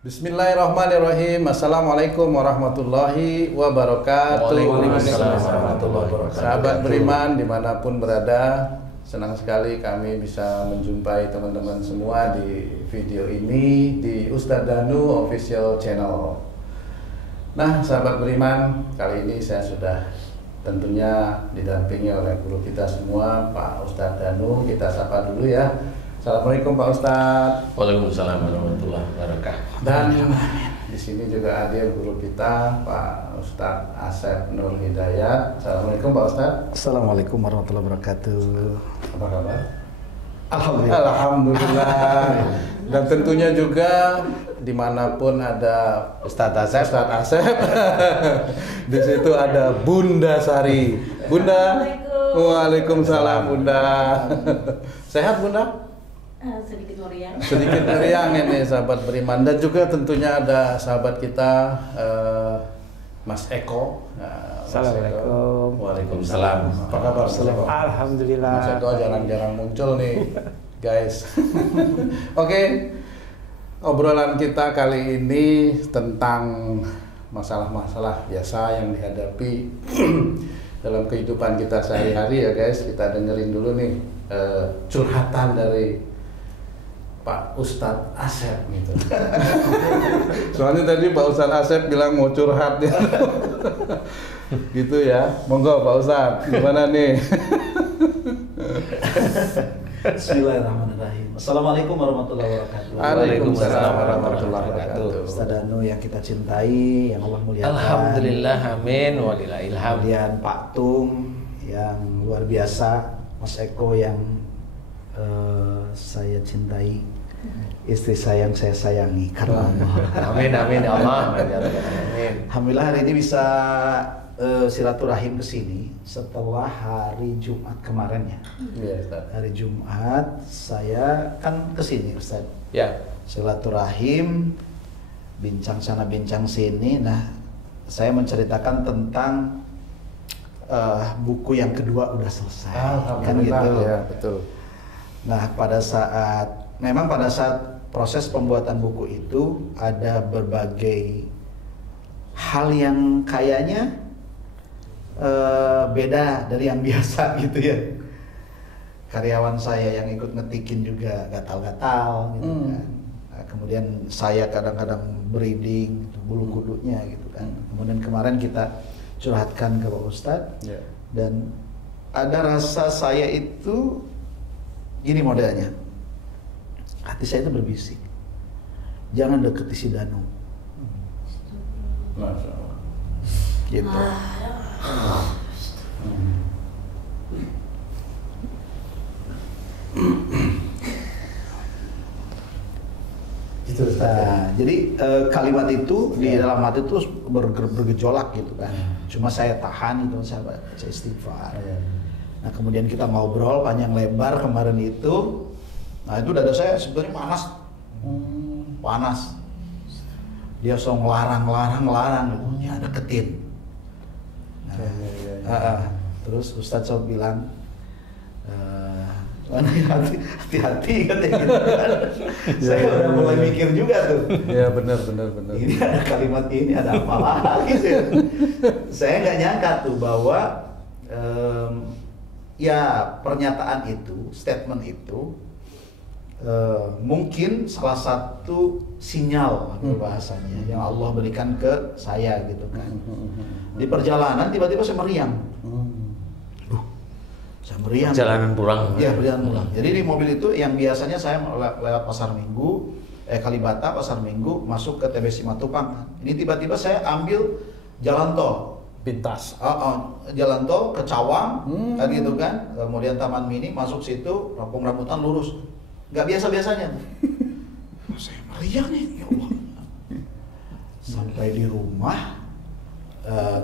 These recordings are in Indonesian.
Bismillahirrahmanirrahim. Assalamualaikum warahmatullahi wabarakatuh. Waalaikumsalam warahmatullahi wabarakatuh. Sahabat beriman dimanapun berada, senang sekali kami bisa menjumpai teman-teman semua di video ini di Ustadz Danu Official Channel. Nah, sahabat beriman, kali ini saya sudah tentunya didampingi oleh guru kita semua, Pak Ustadz Danu. Kita sapa dulu ya. Assalamualaikum Pak Ustadz. Waalaikumsalam warahmatullahi wabarakatuh. Dan di sini juga hadir guru kita Pak Ustadz Asep Nur Hidayat. Assalamualaikum Pak Ustadz. Assalamualaikum warahmatullahi wabarakatuh. Apa kabar? Alhamdulillah. Alhamdulillah. Dan tentunya juga dimanapun ada Ustadz Asep. Ustadz Asep. Di situ ada Bunda Sari. Bunda. Waalaikumsalam Bunda. Sehat Bunda? Sedikit meriang. Sedikit meriang ini sahabat beriman, dan juga tentunya ada sahabat kita Mas Eko. Mas Assalamualaikum. Waalaikumsalam. Apa kabar Mas Eko? Alhamdulillah. Mas Eko jarang-jarang muncul nih guys. Oke, obrolan kita kali ini tentang masalah-masalah biasa yang dihadapi dalam kehidupan kita sehari-hari ya guys. Kita dengerin dulu nih curhatan dari Pak Ustadz Asep gitu. Soalnya tadi Pak Ustadz Asep bilang mau curhat ya. Gitu ya. Monggo Pak Ustadz, gimana nih? Bismillahirrahmanirrahim. Assalamualaikum warahmatullahi wabarakatuh. Waalaikumsalam warahmatullahi wabarakatuh. Ustadz Danu yang kita cintai, yang Allah muliakan. Alhamdulillah, amin, walillahilham. Kemudian Pak Tung yang luar biasa, Mas Eko yang saya cintai, istri saya yang saya sayangi karena Allah. Amin, amin ya Allah. Amin. Alhamdulillah hari ini bisa silaturahim ke sini setelah hari Jumat kemarin ya. Iya Ustaz. Hari Jumat saya kan ke sini Ustaz. Ya. Silaturahim, bincang sana bincang sini. Nah, saya menceritakan tentang buku yang kedua udah selesai. Kan gitu. Ya, betul. Nah, pada saat proses pembuatan buku itu ada berbagai hal yang kayaknya beda dari yang biasa gitu ya. Karyawan saya yang ikut ngetikin juga gatal-gatal gitu kan. Nah, kemudian saya kadang-kadang breeding bulu kudunya gitu kan. Kemudian kemarin kita curhatkan ke Pak Ustadz, dan ada rasa saya itu gini modelnya, hati saya itu berbisik, jangan deketi si Danu. Masya Allah. Gitu. Gitu Ustaz. Nah, jadi kalimat itu di dalam hati itu bergejolak gitu kan. Cuma saya tahan itu, saya baca istighfar. Nah, kemudian kita ngobrol panjang lebar kemarin itu. Nah, itu dada saya sebetulnya panas. Panas. Dia so ngelarang gitu. Ya deketin. Nah, terus Ustadz so bilang, hati-hati katanya gitu kan. Saya udah mulai mikir juga tuh. Ya benar. Ini ada kalimat ini, ada apa lagi sih? Saya nggak nyangka tuh bahwa ya pernyataan itu, statement itu mungkin salah satu sinyal bahasanya yang Allah berikan ke saya gitu kan. Di perjalanan tiba-tiba saya meriang. Saya meriang. Perjalanan pulang. Iya, perjalanan pulang. Jadi di mobil itu yang biasanya saya lewat Pasar Minggu, Kalibata, Pasar Minggu, masuk ke TB Simatupang. Ini tiba-tiba saya ambil jalan tol. Pintas. Jalan tol ke Cawang, kan gitu kan. Kemudian Taman Mini, masuk situ, Kampung Rambutan lurus. Gak biasa-biasanya. Saya meriang nih, ya Allah. Sampai di rumah,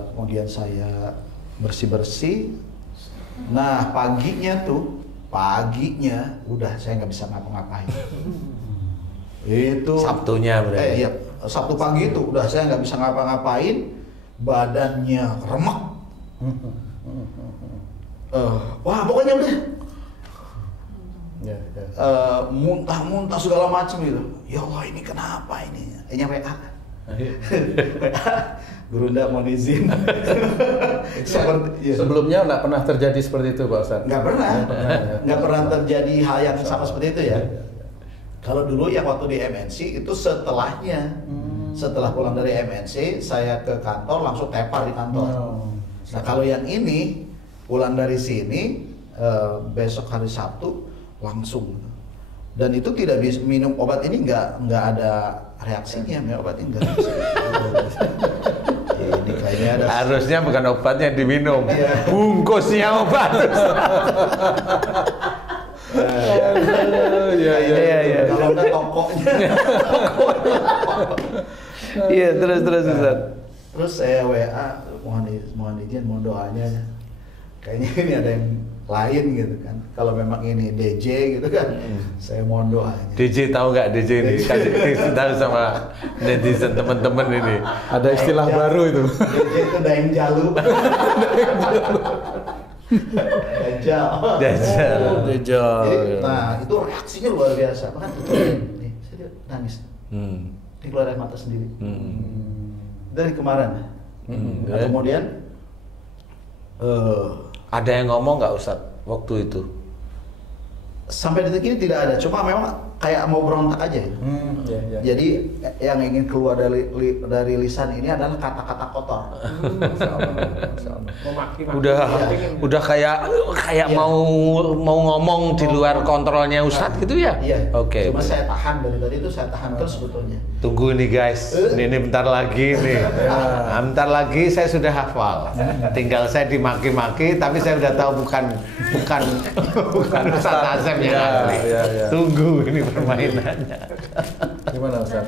kemudian saya bersih-bersih. Nah, paginya udah saya nggak bisa ngapa-ngapain. Itu Sabtunya berarti. Iya, Sabtu pagi itu udah saya nggak bisa ngapa-ngapain, badannya remek. Wah, pokoknya udah muntah-muntah segala macam gitu. Ya Allah, ini kenapa ini? WA. Gurunda mohon izin. Sebelumnya nggak pernah terjadi seperti itu Pak Ustadz? Nggak pernah, ya. nggak pernah terjadi hal yang sama seperti itu ya. Kalau dulu yang waktu di MNC itu setelahnya, setelah pulang dari MNC saya ke kantor langsung tepar di kantor. Nah kalau yang ini pulang dari sini besok hari Sabtu langsung, dan itu tidak bisa minum obat ini nggak ada reaksinya, minum obat ini nggak bisa. Ini kayaknya ada. Harusnya bukan obatnya yang diminum, bungkusnya obat. Iya. Kalau nggak tokonya. Iya, terus Ustaz. Terus saya WA, mohon izin, mohon doanya. Kayaknya ini ada yang lain gitu kan. Kalau memang ini DJ gitu kan, saya mohon doanya. DJ tahu nggak DJ ini? Kasih tahu sama netizen teman-teman ini. Ada istilah baru itu. DJ itu Daeng Jalu. Dajjal. Jadi, nah itu reaksinya luar biasa. Bahkan nih, saya nangis. Ini keluar air mata sendiri. Dari kemarin. Nah, kemudian ada yang ngomong nggak Ustadz waktu itu? sampai detik ini tidak ada, cuma memang kayak mau berontak aja. Jadi yang ingin keluar dari lisan ini adalah kata-kata kotor. Udah kayak mau ngomong di luar kontrolnya Ustadz gitu ya? Iya. Oke. Cuma saya tahan dari tadi itu, saya tahan terus sebetulnya. Tunggu nih guys, ini bentar lagi nih. Bentar lagi saya sudah hafal. Tinggal saya dimaki-maki, tapi saya udah tahu bukan Ustadz Asep yang asli. Tunggu ini permainannya. Gimana Ustaz?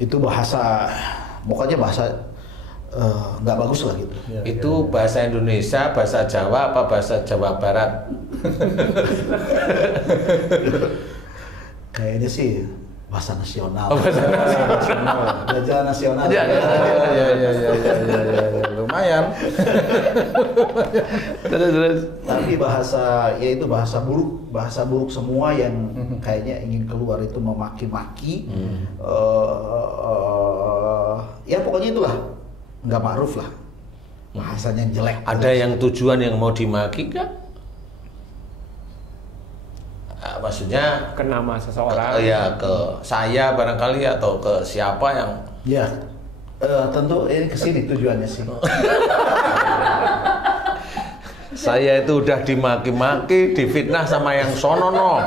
Itu bahasa, pokoknya bahasa nggak bagus lah gitu. Itu bahasa Indonesia, bahasa Jawa, apa bahasa Jawa Barat? Kayaknya sih bahasa nasional. Bahasa nasional. Bahasa nasional. Ya, lumayan. Terus. Tapi bahasa, ya itu bahasa buruk semua yang kayaknya ingin keluar itu memaki-maki. Ya pokoknya itulah, nggak ma'ruf lah. Bahasanya jelek. Ada yang tujuan yang mau dimaki nggak? Maksudnya ke nama seseorang, ke saya barangkali atau ke siapa yang ya tentu ini kesini tujuannya sih. Saya itu udah dimaki-maki, difitnah sama yang sonono,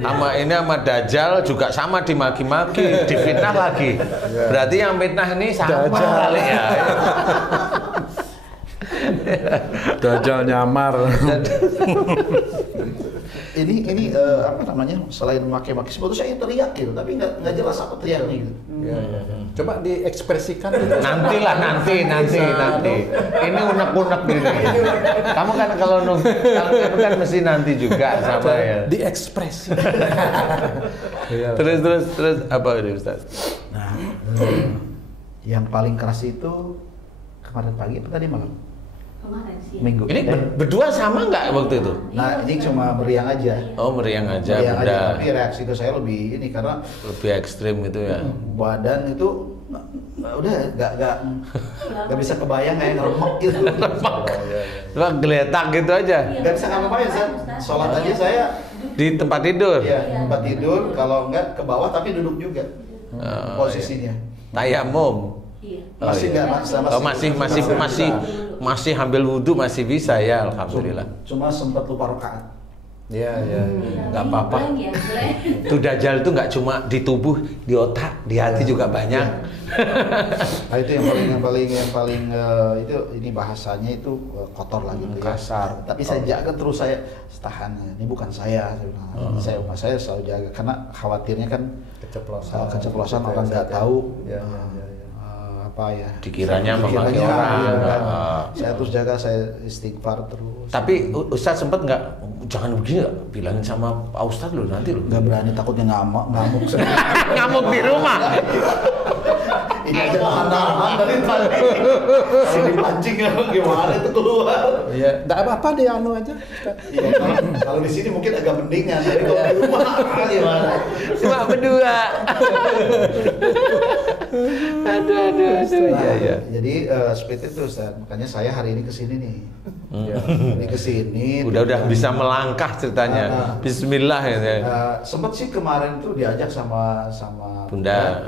sama Dajjal juga sama dimaki-maki, difitnah lagi. Berarti yang fitnah ini sama kali ya. Dajjal nyamar. Ini apa namanya, selain maki-maki sebetulnya saya teriak gitu, tapi nggak jelas apa teriaknya gitu. Coba diekspresikan gitu. Nanti. Ini unek-unek gini. Kamu kan kalau kan mesti nanti juga sama ya. Diekspresi. Terus apa ini Ustaz? Nah, yang paling keras itu kemarin pagi apa tadi malam? Kemarin sih. Minggu. Ini berdua sama nggak waktu itu? Nah, ini cuma meriang aja. Oh, meriang aja, Meriang bunda. aja, tapi reaksi ke saya lebih ini karena Lebih ekstrim gitu ya. badan itu udah nggak bisa kebayang kayak ngeremek gitu. Cuma geletak gitu aja. Nggak bisa ngapain saya. Sholat aja saya Di tempat tidur. ya tempat tidur, kalau nggak ke bawah tapi duduk juga posisinya. Tayamum. Iya. Masih nggak Masih ambil wudhu masih bisa ya, alhamdulillah. Cuma sempat lupa rakaat. Iya. Nggak apa-apa. Itu Dajjal itu nggak cuma di tubuh, di otak, di hati juga banyak. Nah itu yang paling itu ini bahasanya itu kotor lagi gitu ya. Kasar. Tapi saya jaga terus, saya tahan. Ini bukan saya bilang. Saya selalu jaga karena khawatirnya kan keceplosan orang nggak tahu. Apa ya? Dikiranya memaki orang. Saya terus jaga, saya istighfar terus. Tapi Ustadz sempat nggak, jangan begini nggak, bilangin sama Pak Ustadz loh nanti loh. Nggak berani, takutnya ngamuk. Ngamuk di rumah. Ini aja nahan dari tadi. Kalau dipancing gimana itu keluar? Iya, enggak apa-apa deh anu aja. Iya, kalau di sini mungkin agak mendingan, tapi kalau di rumah gimana? Cuma berdua. Aduh. Nah, Iya. Jadi seperti itu Ustaz. Makanya saya hari ini kesini nih. Iya. Ini kesini. Udah bisa melangkah ceritanya. Bismillah ya. Sempet sih kemarin tuh diajak sama Bunda.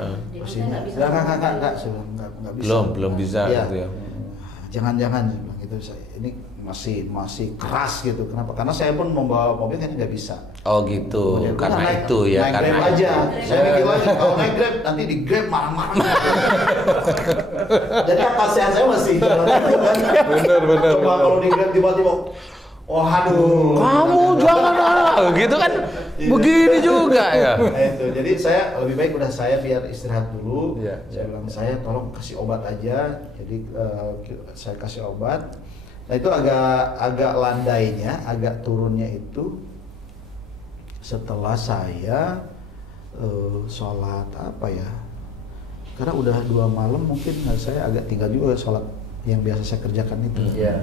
Sini. Enggak bisa. Belum bisa Iya. gitu ya. Jangan saya bilang gitu. Ini masih keras gitu. Kenapa? Karena saya pun membawa mobil kan nggak bisa. Oh gitu. Kemudian, Karena naik itu ya. naik Karena Grab itu. aja. Saya mikir lagi kalau naik Grab nanti di Grab marah-marah. Jadi akal sehat saya masih jalan itu kan. Bener. Coba kalau di Grab tiba-tiba, oh aduh. Kamu jangan gitu kan. Begini juga ya. Nah, itu. Jadi saya lebih baik udah saya biar istirahat dulu. Iya. Saya bilang saya tolong kasih obat aja. Jadi saya kasih obat. Nah itu agak landainya, agak turunnya itu setelah saya sholat apa ya? Karena udah 2 malam mungkin saya agak tinggal juga sholat yang biasa saya kerjakan itu. Iya.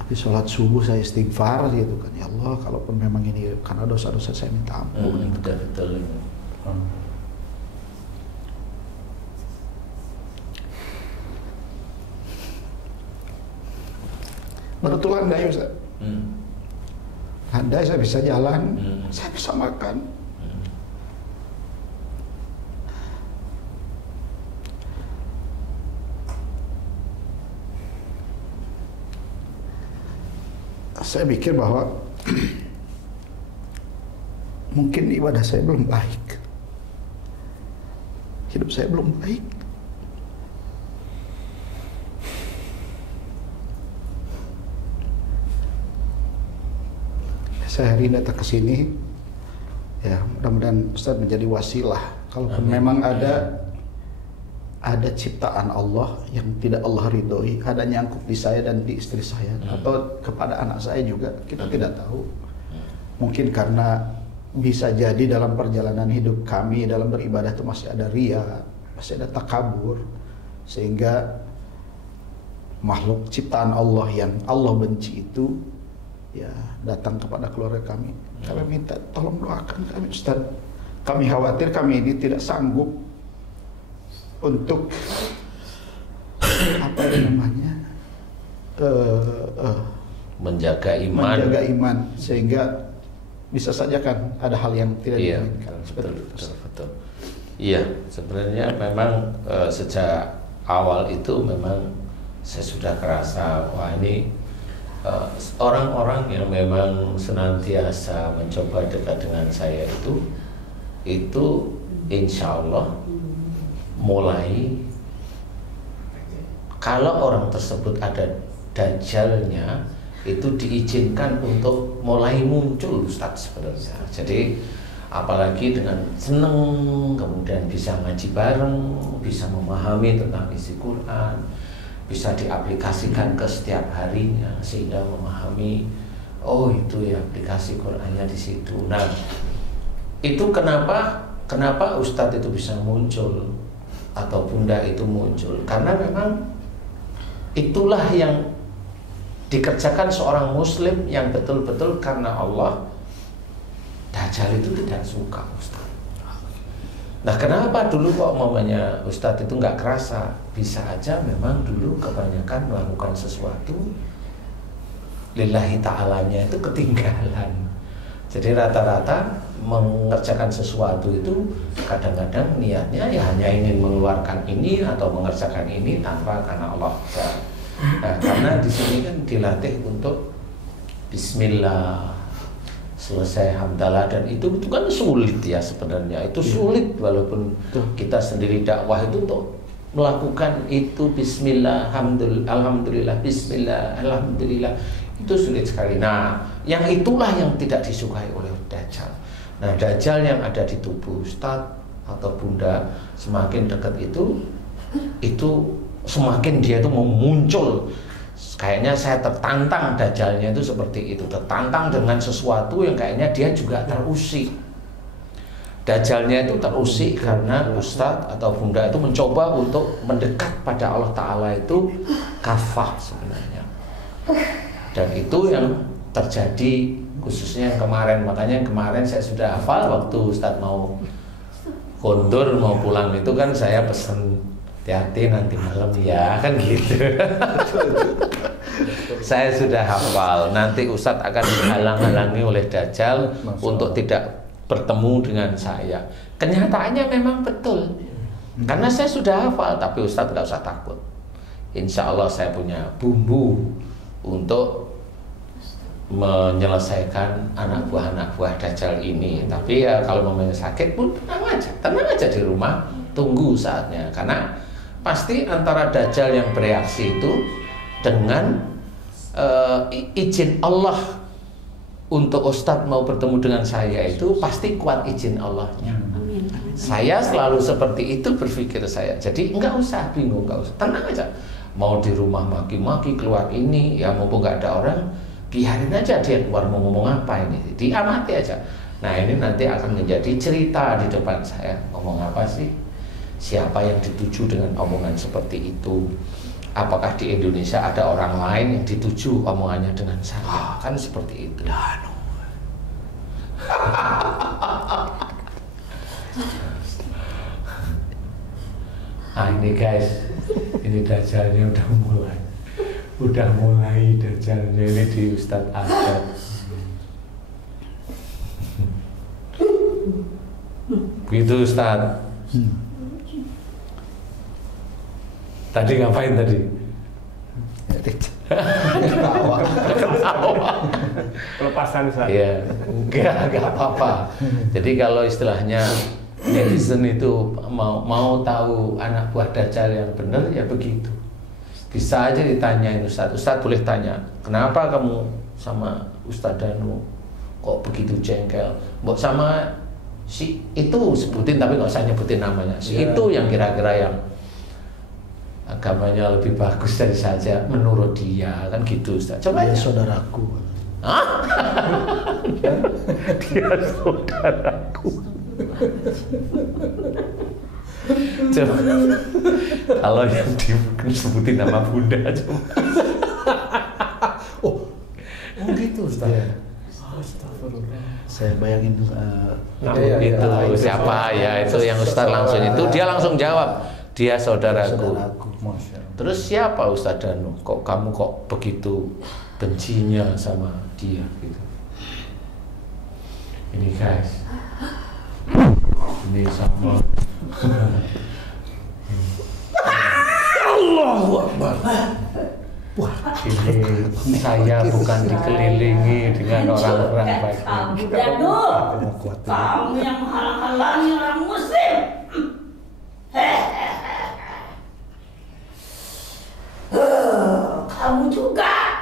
Tapi sholat subuh saya istighfar gitu kan, ya Allah kalaupun memang ini karena dosa-dosa saya minta ampun. Betul. Betul andai Ustaz. Andai saya bisa jalan, saya bisa makan. Saya pikir bahwa mungkin ibadah saya belum baik. Hidup saya belum baik. Saya hari ini datang ke sini, ya mudah-mudahan Ustaz menjadi wasilah. Kalaupun memang ada ciptaan Allah yang tidak Allah ridhoi, ada nyangkut di saya dan di istri saya, atau kepada anak saya juga, kita tidak tahu. Mungkin karena bisa jadi dalam perjalanan hidup kami dalam beribadah itu masih ada riya, masih ada takabur, sehingga makhluk ciptaan Allah yang Allah benci itu ya datang kepada keluarga kami. Kami minta tolong doakan kami Ustaz. Kami khawatir kami ini tidak sanggup untuk apa namanya Menjaga iman. sehingga bisa saja kan ada hal yang tidak Iya, diinginkan. betul. Iya, sebenarnya memang sejak awal itu memang saya sudah kerasa wah ini orang-orang yang memang senantiasa mencoba dekat dengan saya itu insya Allah mulai kalau orang tersebut ada dajalnya itu diizinkan untuk mulai muncul Ustadz sebenarnya. Jadi apalagi dengan seneng kemudian bisa ngaji bareng, bisa memahami tentang isi Quran, bisa diaplikasikan ke setiap harinya sehingga memahami oh itu ya aplikasi Qurannya di situ. Nah itu kenapa Ustadz itu bisa muncul atau Bunda itu muncul karena memang itulah yang dikerjakan seorang muslim yang betul-betul karena Allah. Dajjal itu tidak suka Ustadz. Nah kenapa dulu kok mamanya Ustadz itu nggak kerasa? Bisa aja memang dulu kebanyakan melakukan sesuatu lillahi ta'alanya itu ketinggalan. Jadi rata-rata mengerjakan sesuatu itu kadang-kadang niatnya ya hanya ingin mengeluarkan ini atau mengerjakan ini tanpa karena Allah. Nah karena di sini kan dilatih untuk Bismillah, selesai hamdalah, dan itu kan sulit ya sebenarnya. Itu sulit walaupun kita sendiri dakwah itu untuk melakukan itu Bismillah, Alhamdulillah, Bismillah, Alhamdulillah, itu sulit sekali. Nah yang itulah yang tidak disukai oleh Dajjal. Nah Dajjal yang ada di tubuh Ustadz atau Bunda semakin dekat itu semakin dia itu mau muncul. Kayaknya saya tertantang Dajjalnya itu seperti itu, tertantang dengan sesuatu yang kayaknya dia juga terusik. Dajjalnya itu terusik karena Ustadz atau Bunda itu mencoba untuk mendekat pada Allah Ta'ala itu kafah sebenarnya. Dan itu yang terjadi khususnya yang kemarin. Makanya kemarin saya sudah hafal waktu Ustadz mau kondur, mau pulang itu kan saya pesen, hati-hati nanti malam ya, kan gitu. Saya sudah hafal, nanti Ustadz akan dihalang-halangi oleh Dajjal untuk tidak bertemu dengan saya. Kenyataannya memang betul, karena saya sudah hafal. Tapi Ustadz nggak usah takut, insya Allah saya punya bumbu untuk menyelesaikan anak buah Dajjal ini. Tapi ya kalau mamanya sakit pun tenang aja di rumah, tunggu saatnya. Karena pasti antara Dajjal yang bereaksi itu dengan izin Allah untuk Ustadz mau bertemu dengan saya itu pasti kuat izin Allahnya. Amin. Saya selalu seperti itu berpikir saya. Jadi enggak usah bingung, enggak usah, tenang aja. Mau di rumah maki-maki, keluar ini, ya mumpung nggak ada orang, biarin aja dia keluar mau ngomong apa ini, diamati aja. Nah ini nanti akan menjadi cerita di depan saya, ngomong apa sih, siapa yang dituju dengan omongan seperti itu. Apakah di Indonesia ada orang lain yang dituju omongannya dengan saya? Kan seperti itu. Ah ini guys, ini Dajjalnya udah mulai Dajjalnya ini di Ustadz Ahmad. Begitu Ustadz. Tadi ngapain tadi? Ketawa. Pelepasan Ustaz. Iya, enggak apa-apa. Jadi kalau istilahnya netizen itu mau tahu anak buah Dajjal yang benar ya begitu. Bisa aja ditanyain Ustadz. Ustadz boleh tanya, kenapa kamu sama Ustadz Danu kok begitu jengkel? Mbok sama si itu sebutin, tapi nggak usah nyebutin namanya. Si itu yang kira-kira yang agamanya lebih bagus dari saja menurut dia, kan gitu Ustaz. Coba Dia aja. saudaraku. Hah? Dia saudaraku. Coba kalau yang disebutin nama Bunda coba. Oh gitu Ustaz. Astagfirullah. Saya bayangin Iya, Itu iya. siapa ya, itu yang Ustaz langsung itu dia langsung jawab, dia saudaraku. Masya Allah. Terus siapa Ustaz Danu? Kok kamu kok begitu bencinya sama dia gitu? Ini guys, ini sama. Allahu Akbar. Ini saya bukan dikelilingi dengan orang-orang baik. Kamu Danu, kamu yang menghalang-halangi orang muslim. Kamu juga,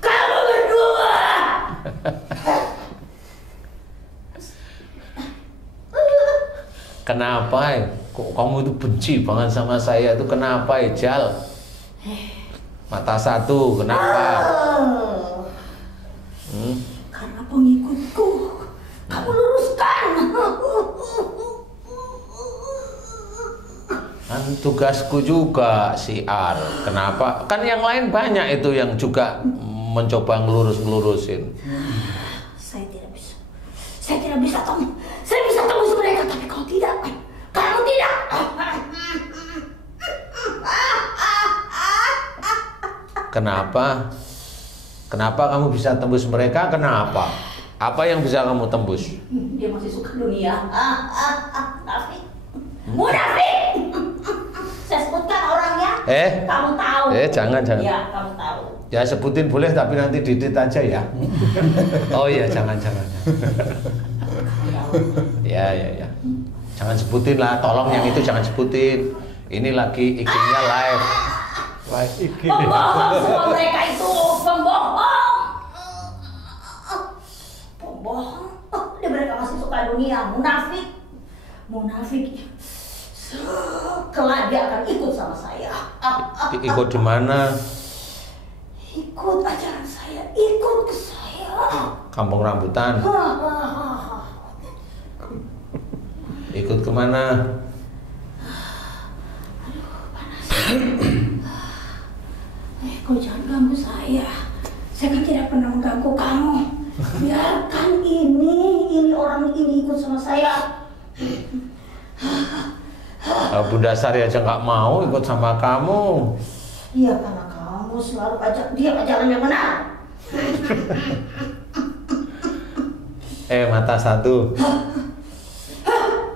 kamu berdua. Kenapa? Kok kamu itu benci banget sama saya itu kenapa Jal? Mata satu, kenapa? Karena pengikutku, kamu luruskan. Kan tugasku juga siar. Kenapa? Kan yang lain banyak itu yang juga mencoba ngelurus-ngelurusin. Saya tidak bisa. Saya tidak bisa kamu. Saya bisa tembus mereka, tapi kau tidak. Kamu tidak. Kenapa? Kenapa kamu bisa tembus mereka? Kenapa? Apa yang bisa kamu tembus? Dia masih suka dunia. Munafik. Munafik. Saya sebutkan orangnya. Kamu tahu. Jangan. Iya, kamu tahu. Ya sebutin boleh, tapi nanti didit aja ya. Oh iya, jangan. Ya. Jangan sebutin lah, tolong yang itu jangan sebutin. Ini lagi IG-nya live. Pembohong semua mereka itu, pembohong. Dia mereka masih suka dunia, munafik. Kelak dia akan ikut sama saya. Ikut di mana? Ikut ajaran saya, ikut ke saya. Kampung Rambutan. kemana? Kau jangan ganggu saya. Saya kan tidak pernah mengganggu kamu. Biarkan ini orang ini ikut sama saya. Bunda Sari aja nggak mau ikut sama kamu. Iya, karena kamu selalu ajak dia ke jalan yang benar. Mata satu.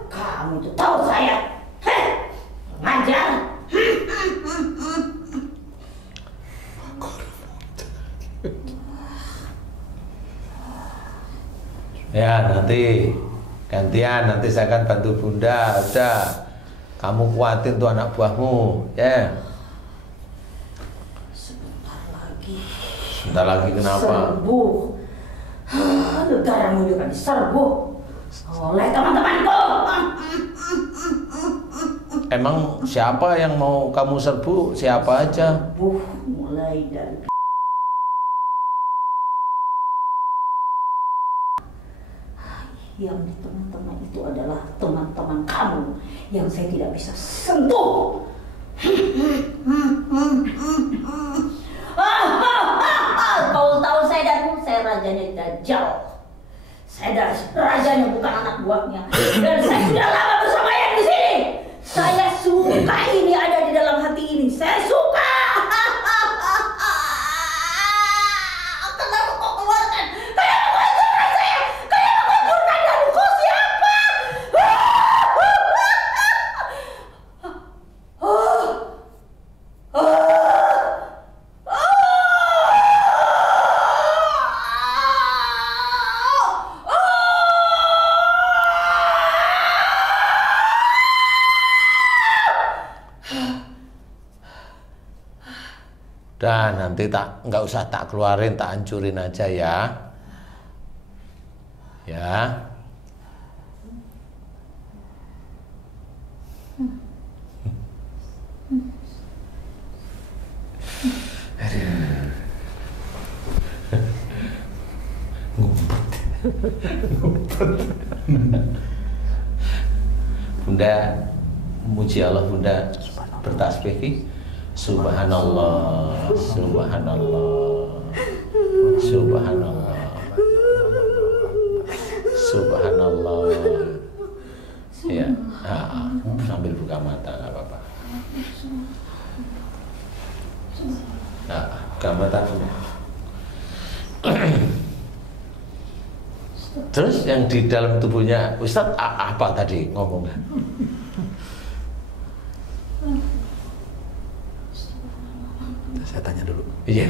Kamu tuh tahu saya. Ngajar. Ya nanti gantian, nanti saya akan bantu Bunda. Udah, kamu kuatin tuh anak buahmu, ya. Sebentar lagi kenapa? Serbu. Negaramu juga diserbu oleh teman-temanku. Emang siapa yang mau kamu serbu? Siapa aja? Mulai dari yang di teman-teman itu adalah teman-teman kamu yang saya tidak bisa sentuh. Kau tahu saya rajanya Dajjal. Saya rajanya bukan anak buahnya. Dan saya sudah lama bersamanya di sini. Saya suka ini ada di dalam hati ini. Saya suka. Kenapa kau keluarkan? Kenapa kau keluarkan saya? Kenapa kau keluarkan dan kau siapa? Dan nanti nggak usah tak keluarin, tak hancurin aja ya. Ya. Ngumpet. Bunda, muji Allah Bunda bertasbih. Subhanallah, subhanallah, subhanallah, subhanallah. Ya, sambil buka mata nggak apa-apa. Nah, buka mata. Terus yang di dalam tubuhnya Ustadz apa tadi ngomongnya? Saya tanya dulu. Iya,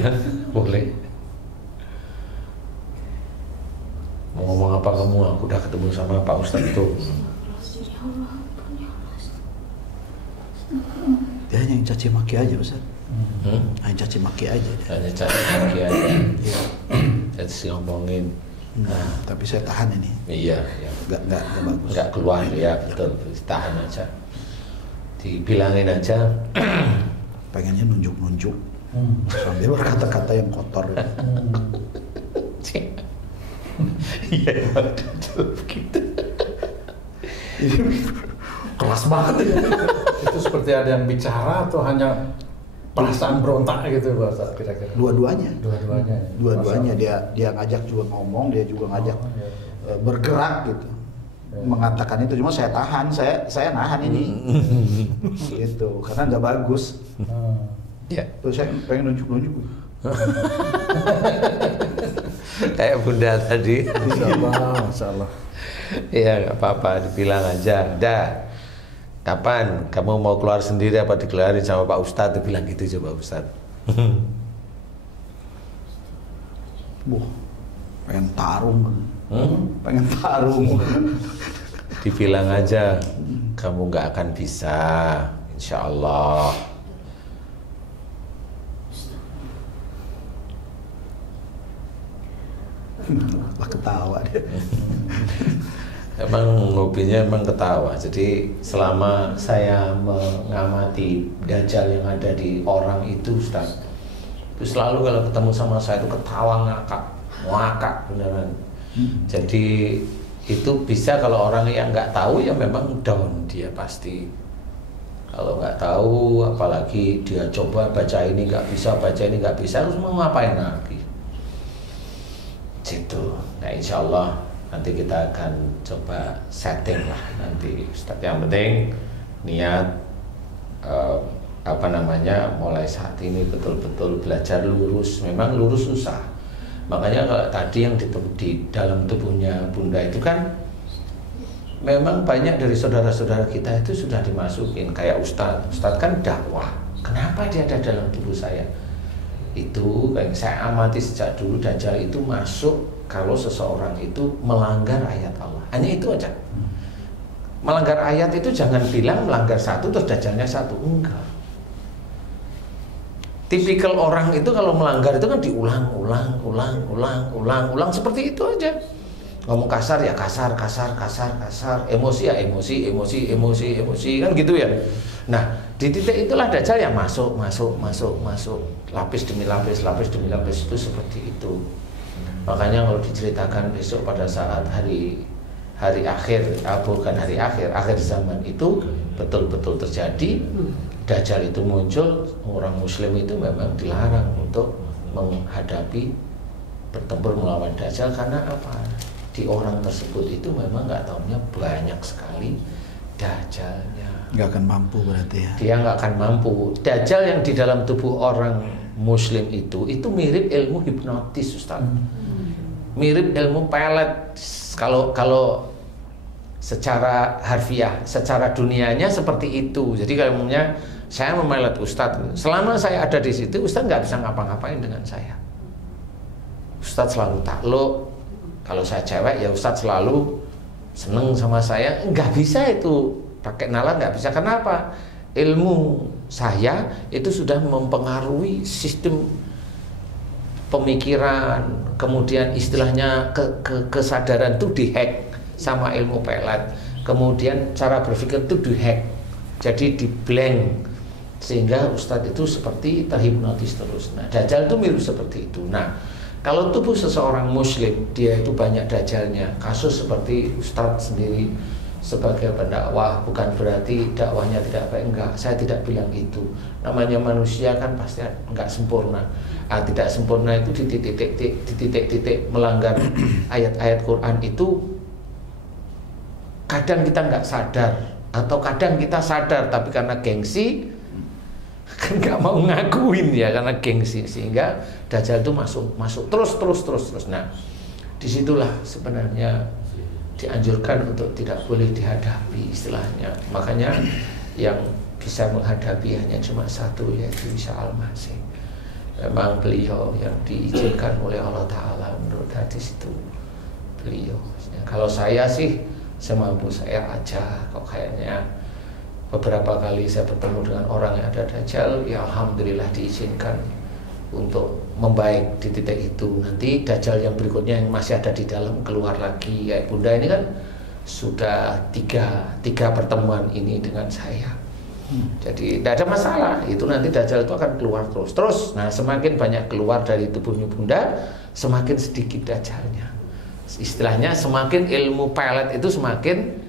boleh. Mau ngomong apa kamu? Aku udah ketemu sama Pak Ustadz itu. Dia hanya yang caci maki aja, Ustaz. Hanya caci maki aja. Hanya caci maki aja. Jadi ngomongin. Nah, tapi saya tahan ini. Iya, iya. Nggak bagus. Nggak keluar ya, betul. Tahan aja. Dibilangin aja. Pengennya nunjuk-nunjuk. Sambil berkata-kata yang kotor. Iya, betul begitu. Kelas banget ya. Itu seperti ada yang bicara atau hanya perasaan berontak gitu bahasa kira-kira? Dua-duanya. Dua-duanya. Dia ngajak juga ngomong, dia juga ngajak bergerak gitu. Mengatakan itu, cuma saya tahan, saya nahan ini. Gitu, karena nggak bagus. Ya. Terus saya pengen nunjuk-nunjuk. Kayak Bunda tadi. Masalah. Iya, nggak apa-apa, dibilang aja. Dah, kapan kamu mau keluar sendiri apa dikeluarin sama Pak Ustadz? Dibilang gitu coba Ustadz. Pengen tarung. Pengen tarung. Dibilang aja, kamu nggak akan bisa, insya Allah. Lah ketawa dia. Emang hobinya emang ketawa. Jadi selama saya mengamati dajjal yang ada di orang itu, Ustaz, itu selalu kalau ketemu sama saya itu ketawa ngakak beneran. Jadi itu bisa. Kalau orang yang nggak tahu ya memang down dia pasti. Kalau nggak tahu, apalagi dia coba baca ini nggak bisa, baca ini nggak bisa, harus mau ngapain lagi? Situ. Nah, insya Allah nanti kita akan coba setting lah nanti, Ustadz. Yang penting niat mulai saat ini betul-betul belajar lurus. Memang lurus susah. Makanya kalau tadi yang di dalam tubuhnya Bunda itu kan memang banyak dari saudara-saudara kita itu sudah dimasukin. Kayak Ustadz kan dakwah. Kenapa dia ada dalam tubuh saya? Itu kayak saya amati sejak dulu, Dajjal itu masuk kalau seseorang itu melanggar ayat Allah. Hanya itu aja. Melanggar ayat itu jangan bilang melanggar satu terus Dajjalnya satu. Enggak. Tipikal orang itu kalau melanggar itu kan diulang seperti itu aja. Ngomong kasar ya kasar, emosi ya emosi kan gitu ya. Nah, di titik itulah Dajjal yang masuk, lapis demi lapis itu seperti itu. Makanya kalau diceritakan besok pada saat hari akhir, akhir zaman itu betul-betul terjadi. Dajjal itu muncul, orang Muslim itu memang dilarang untuk menghadapi, bertempur melawan Dajjal. Karena apa? Di orang tersebut itu memang nggak tahunya banyak sekali Dajjalnya. Nggak akan mampu berarti ya? Dia nggak akan mampu. Dajjal yang di dalam tubuh orang Muslim itu mirip ilmu hipnotis, Ustaz. Mirip ilmu pelet. Kalau secara harfiah, secara dunianya seperti itu. Jadi kalau umumnya saya memelet Ustadz, selama saya ada di situ Ustadz nggak bisa ngapa-ngapain dengan saya. Ustadz selalu takluk. Kalau saya cewek ya Ustadz selalu seneng sama saya. Nggak bisa itu pakai nalar, nggak bisa. Kenapa? Ilmu saya itu sudah mempengaruhi sistem pemikiran, kemudian istilahnya kesadaran itu dihack sama ilmu pelet, kemudian cara berpikir itu dihack, jadi di blank, sehingga Ustadz itu seperti terhipnotis terus. Nah, Dajjal itu mirip seperti itu. Nah, kalau tubuh seseorang Muslim dia itu banyak Dajjalnya. Kasus seperti Ustadz sendiri sebagai pendakwah bukan berarti dakwahnya tidak baik, enggak. Saya tidak bilang itu. Namanya manusia kan pasti enggak sempurna. Tidak sempurna itu di titik-titik melanggar ayat-ayat Quran itu. Kadang kita nggak sadar, atau kadang kita sadar tapi karena gengsi kan nggak mau ngakuin ya, karena gengsi, sehingga Dajjal itu masuk terus. Nah, disitulah sebenarnya dianjurkan untuk tidak boleh dihadapi istilahnya. Makanya yang bisa menghadapi hanya cuma satu, yaitu Isa Al-Masih. Memang beliau yang diizinkan oleh Allah Ta'ala menurut hadis itu beliau. Kalau saya sih semampu saya aja, kok kayaknya beberapa kali saya bertemu dengan orang yang ada Dajjal, ya alhamdulillah diizinkan untuk membaik di titik itu. Nanti Dajjal yang berikutnya yang masih ada di dalam keluar lagi. Kayak Bunda ini kan sudah tiga pertemuan ini dengan saya. Jadi tidak ada masalah, itu nanti Dajjal itu akan keluar terus. Nah, semakin banyak keluar dari tubuhnya Bunda, semakin sedikit Dajjalnya. Istilahnya semakin ilmu pelet itu semakin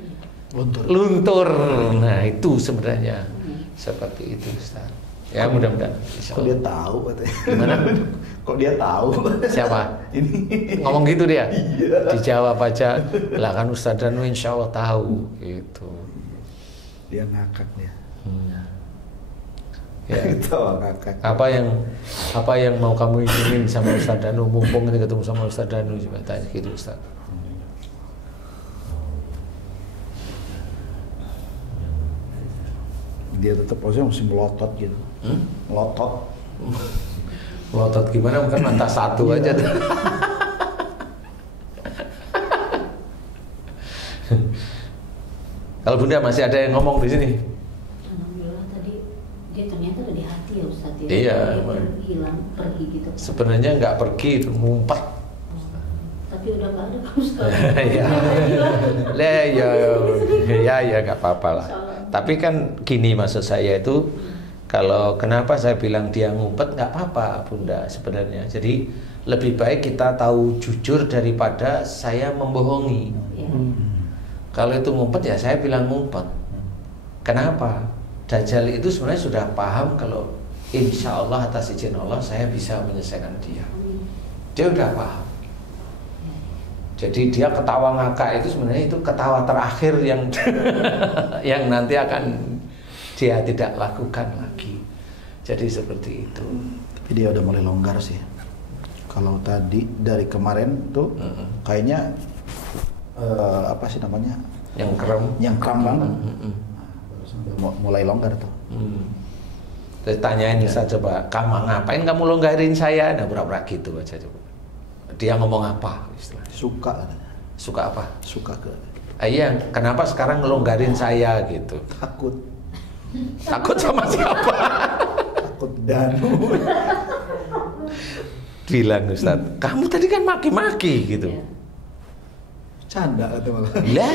luntur. Nah, itu sebenarnya seperti itu, Ustaz. Ya, mudah-mudahan. Kok dia tahu katanya? Gimana? Kok dia tahu? Siapa? Ini ngomong gitu dia? Iya. Dijawab aja. Lah kan Ustaz Danu insya Allah tahu gitu. Dia ngakak dia. Ya. Itu ngakak. Apa yang mau kamu inginin sama Ustaz Danu, mumpung ini ketemu sama Ustaz Danu, coba tanya gitu, Ustaz. Dia tetap posisinya mesti melotot gitu. Melotot. Melotot gimana? Bukan mata satu aja. Kalau Bunda masih ada yang ngomong di sini. Alhamdulillah tadi dia ternyata ada di hati ya Ustaz ya. Iya. Dia hilang, pergi gitu. Sebenarnya nggak pergi, ngumpet. Tapi udah nggak ada kamu sekarang. Ya nggak apa-apa lah. Tapi kan gini maksud saya itu, kalau kenapa saya bilang dia ngumpet, nggak apa-apa Bunda sebenarnya. Jadi lebih baik kita tahu jujur daripada saya membohongi. Kalau itu ngumpet ya saya bilang ngumpet. Kenapa? Dajjal itu sebenarnya sudah paham kalau insya Allah atas izin Allah saya bisa menyelesaikan dia. Dia udah paham. Jadi dia ketawa ngakak itu sebenarnya itu ketawa terakhir yang yang nanti akan dia tidak lakukan lagi. Jadi seperti itu. Tapi dia udah mulai longgar sih. Kalau tadi dari kemarin tuh kayaknya apa sih namanya? Yang kram banget. Mulai longgar tuh. Terus tanyain saya coba, kamu ngapain kamu longgarin saya? Nah pura-pura gitu aja coba. Dia ngomong apa? Istilahnya. Suka apa? Suka ke. Iya, kenapa sekarang ngelonggarin saya gitu? Takut. Takut sama siapa? Takut Danu. Bilang Ustaz, kamu tadi kan maki-maki gitu. Canda atau malah. Lah,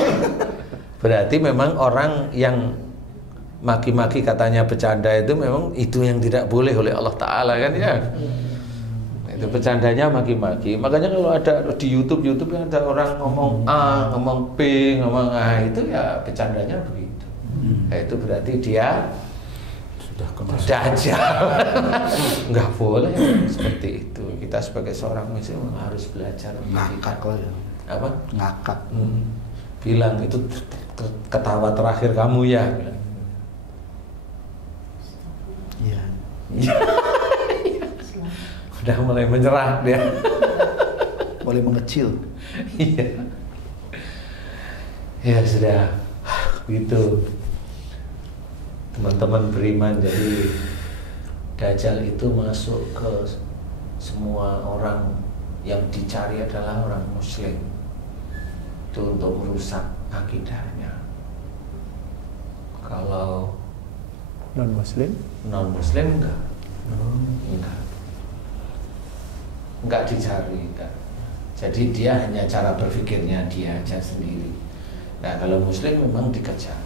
berarti memang orang yang maki-maki katanya bercanda itu memang itu yang tidak boleh oleh Allah Ta'ala kan ya. Itu bercandanya maki-maki. Makanya kalau ada di YouTube yang ada orang ngomong A, ngomong B, ngomong A, itu ya bercandanya begitu. Nah, itu berarti dia Sudah kemasukan. Dajjal. Nggak boleh seperti itu. Kita sebagai seorang muslim harus belajar Ngakak lah ya. apa? Ngakak. Bilang itu ketawa terakhir kamu ya. Bilang. Iya. Udah mulai menyerah dia. Mulai mengecil. Iya. Ya sudah gitu. Teman-teman beriman, jadi Dajjal itu masuk ke semua orang yang dicari adalah orang muslim. Itu untuk merusak akidahnya. Kalau Non-muslim? non-muslim enggak dicari, enggak. Jadi dia hanya cara berpikirnya dia aja sendiri. Nah kalau muslim memang dikejar,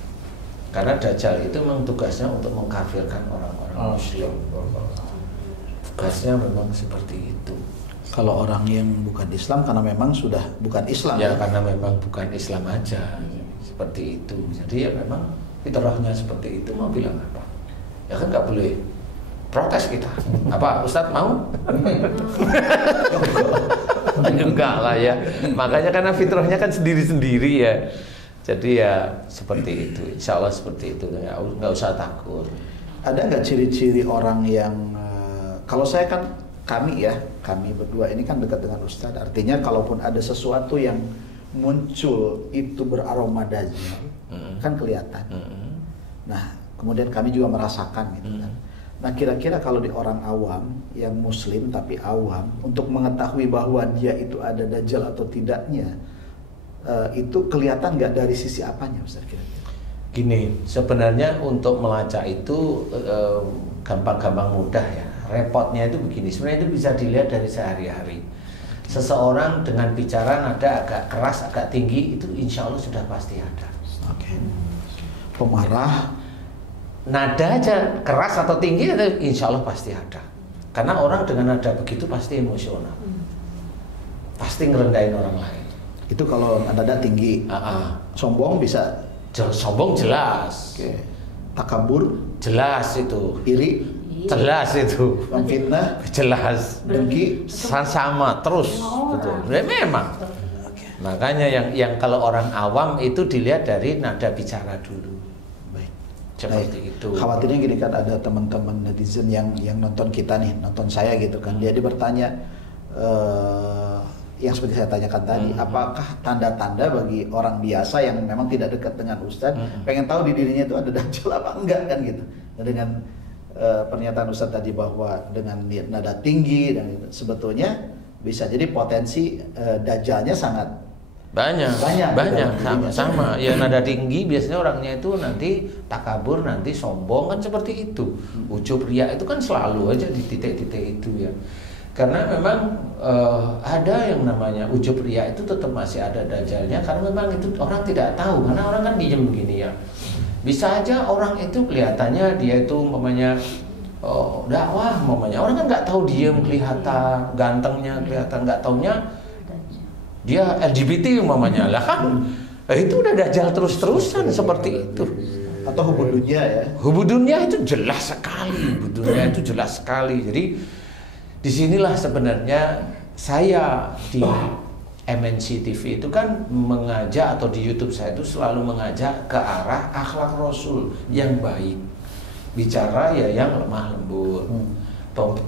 karena Dajjal itu memang tugasnya untuk mengkafirkan orang-orang muslim. Tugasnya memang seperti itu. Kalau orang yang bukan Islam karena memang sudah bukan Islam. Ya karena memang bukan Islam aja, seperti itu. Jadi ya memang fitrahnya seperti itu, mau bilang apa? Ya kan nggak boleh protes kita. Apa Ustadz mau? Enggak lah ya. Makanya karena fitrahnya kan sendiri-sendiri ya. Jadi ya seperti itu. Insya Allah seperti itu. Nggak usah takut. Ada nggak ciri-ciri orang yang kalau saya kan kami berdua ini kan dekat dengan Ustadz. Artinya kalaupun ada sesuatu yang muncul itu beraroma Dajjal, kan kelihatan. Nah, kemudian kami juga merasakan gitu kan. Nah, kira-kira kalau di orang awam yang muslim tapi awam untuk mengetahui bahwa dia itu ada Dajjal atau tidaknya, itu kelihatan nggak dari sisi apanya, Ustaz kira-kira? Gini, sebenarnya untuk melacak itu gampang-gampang mudah ya. Repotnya itu begini, sebenarnya itu bisa dilihat dari sehari-hari. Seseorang dengan bicara nada agak keras, agak tinggi, itu insya Allah sudah pasti ada. Oke. Pemarah, nada aja keras atau tinggi itu insya Allah pasti ada. Karena orang dengan nada begitu pasti emosional, pasti ngerendahin orang lain. itu kalau nada tinggi. Sombong bisa. Sombong jelas. Oke. Takabur, Jelas itu. iri, Jelas itu. fitnah, Jelas. dengki. Sama terus. Betul. Ya, memang. Makanya yang kalau orang awam itu dilihat dari nada bicara dulu. Baik. Seperti itu. Khawatirnya gini kan, ada teman-teman netizen yang nonton kita nih, nonton saya gitu kan. Dia bertanya yang seperti saya tanyakan tadi, apakah tanda-tanda bagi orang biasa yang memang tidak dekat dengan Ustadz, pengen tahu di dirinya itu ada Dajjal apa enggak kan gitu. Nah, dengan pernyataan Ustadz tadi bahwa dengan nada tinggi dan gitu, sebetulnya bisa jadi potensi Dajjalnya sangat banyak sama ya. Nada tinggi biasanya orangnya itu nanti takabur, nanti sombong, kan seperti itu. Ujub riya itu kan selalu aja di titik-titik itu ya. Karena memang ada yang namanya ujub riya itu tetap masih ada Dajjalnya, karena memang itu orang tidak tahu, karena orang kan diem begini ya. Bisa aja orang itu kelihatannya dia itu umpamanya dakwah, umpamanya orang kan nggak tahu, diem kelihatan, gantengnya kelihatan, nggak taunya dia LGBT umpamanya lah kan. Itu udah dajjal terus-terusan seperti itu. Atau hubud dunia ya. Hubud dunia itu jelas sekali, hubud dunia itu jelas sekali. Jadi disinilah sebenarnya saya di MNC TV itu kan mengajak, atau di YouTube saya itu selalu mengajak ke arah akhlak Rasul yang baik. Bicara ya yang lemah lembut,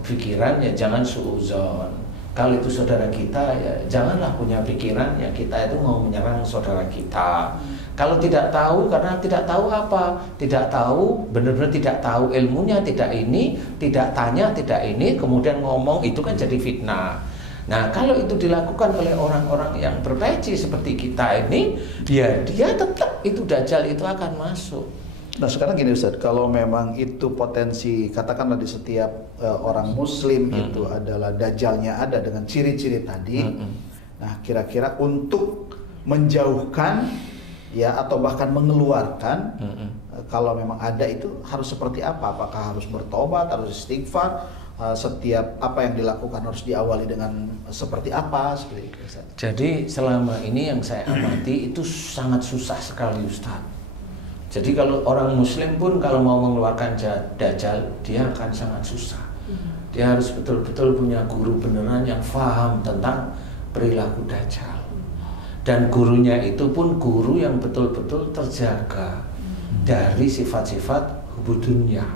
pikiran ya jangan suudzon. Kalau itu saudara kita ya janganlah punya pikiran ya kita itu mau menyerang saudara kita. Kalau tidak tahu, karena tidak tahu apa? Tidak tahu, benar-benar tidak tahu ilmunya, tidak ini, tidak tanya, tidak ini, kemudian ngomong, itu kan jadi fitnah. Nah, kalau itu dilakukan oleh orang-orang yang berpeci seperti kita ini, ya dia tetap itu dajjal itu akan masuk. Nah sekarang gini Ustaz, kalau memang itu potensi, katakanlah di setiap orang muslim itu adalah dajjalnya ada dengan ciri-ciri tadi. Nah kira-kira untuk menjauhkan ya atau bahkan mengeluarkan kalau memang ada itu harus seperti apa? Apakah harus bertobat, harus istighfar? Setiap apa yang dilakukan harus diawali dengan seperti apa? Seperti itu, Ustaz. Jadi selama ini yang saya amati itu sangat susah sekali Ustaz. Jadi kalau orang muslim pun kalau mau mengeluarkan dajjal, dia akan sangat susah. Dia harus betul-betul punya guru beneran yang paham tentang perilaku dajjal. Dan gurunya itu pun guru yang betul-betul terjaga dari sifat-sifat hubud dunia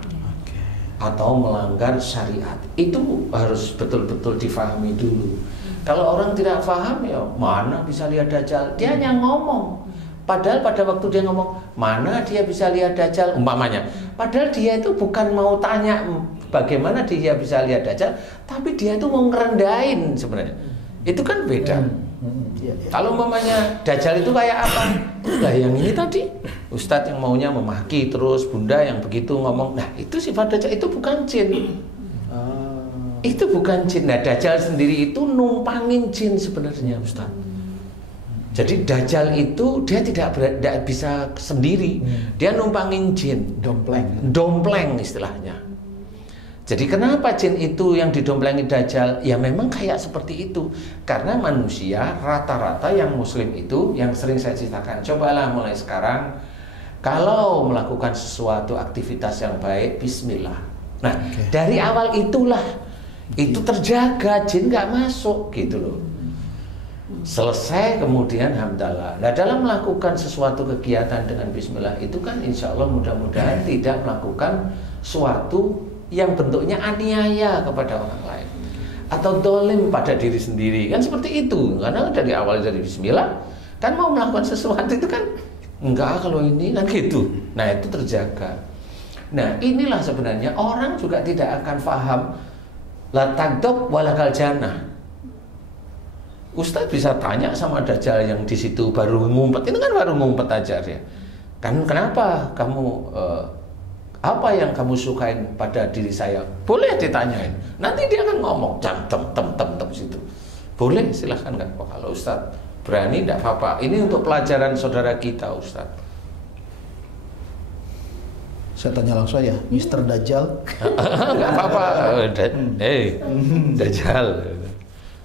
atau melanggar syariat. Itu harus betul-betul difahami dulu. Kalau orang tidak paham ya mana bisa lihat dajjal, dia hanya ngomong. Padahal pada waktu dia ngomong, mana dia bisa lihat dajjal umpamanya. Padahal dia itu bukan mau tanya bagaimana dia bisa lihat dajjal, tapi dia itu mau ngerendahin sebenarnya. Itu kan beda. Kalau umpamanya dajjal itu kayak apa? Nah yang ini tadi Ustadz yang maunya memaki terus, bunda yang begitu ngomong. Nah itu sifat dajjal, itu bukan jin. Itu bukan jin. Nah dajjal sendiri itu numpangin jin sebenarnya Ustadz. Jadi dajjal itu dia tidak bisa sendiri, dia numpangin jin, dompleng istilahnya. Jadi kenapa jin itu yang didomplengi dajjal? Ya memang kayak seperti itu. Karena manusia rata-rata yang muslim itu yang sering saya ceritakan, cobalah mulai sekarang kalau melakukan sesuatu aktivitas yang baik, bismillah. Nah dari awal itulah itu terjaga, jin nggak masuk gitu loh. Selesai kemudian hamdalah. Nah dalam melakukan sesuatu kegiatan dengan bismillah itu kan insya Allah mudah-mudahan tidak melakukan suatu yang bentuknya aniaya kepada orang lain atau dolim pada diri sendiri, kan seperti itu. Karena dari awal dari bismillah kan mau melakukan sesuatu itu kan enggak kalau ini kan gitu. Nah itu terjaga. Nah inilah sebenarnya orang juga tidak akan paham la tagdob walakal jannah. Ustadz bisa tanya sama dajjal yang di situ baru ngumpet, ini kan baru ngumpet aja ya. Kan kenapa kamu apa yang kamu sukain pada diri saya? Boleh ditanyain. Nanti dia akan ngomong tem situ. Boleh silahkan kan. Oh, kalau Ustadz berani tidak apa-apa. Ini untuk pelajaran saudara kita Ustadz. Saya tanya langsung aja, Mr. Dajjal. Enggak apa-apa. Dajjal.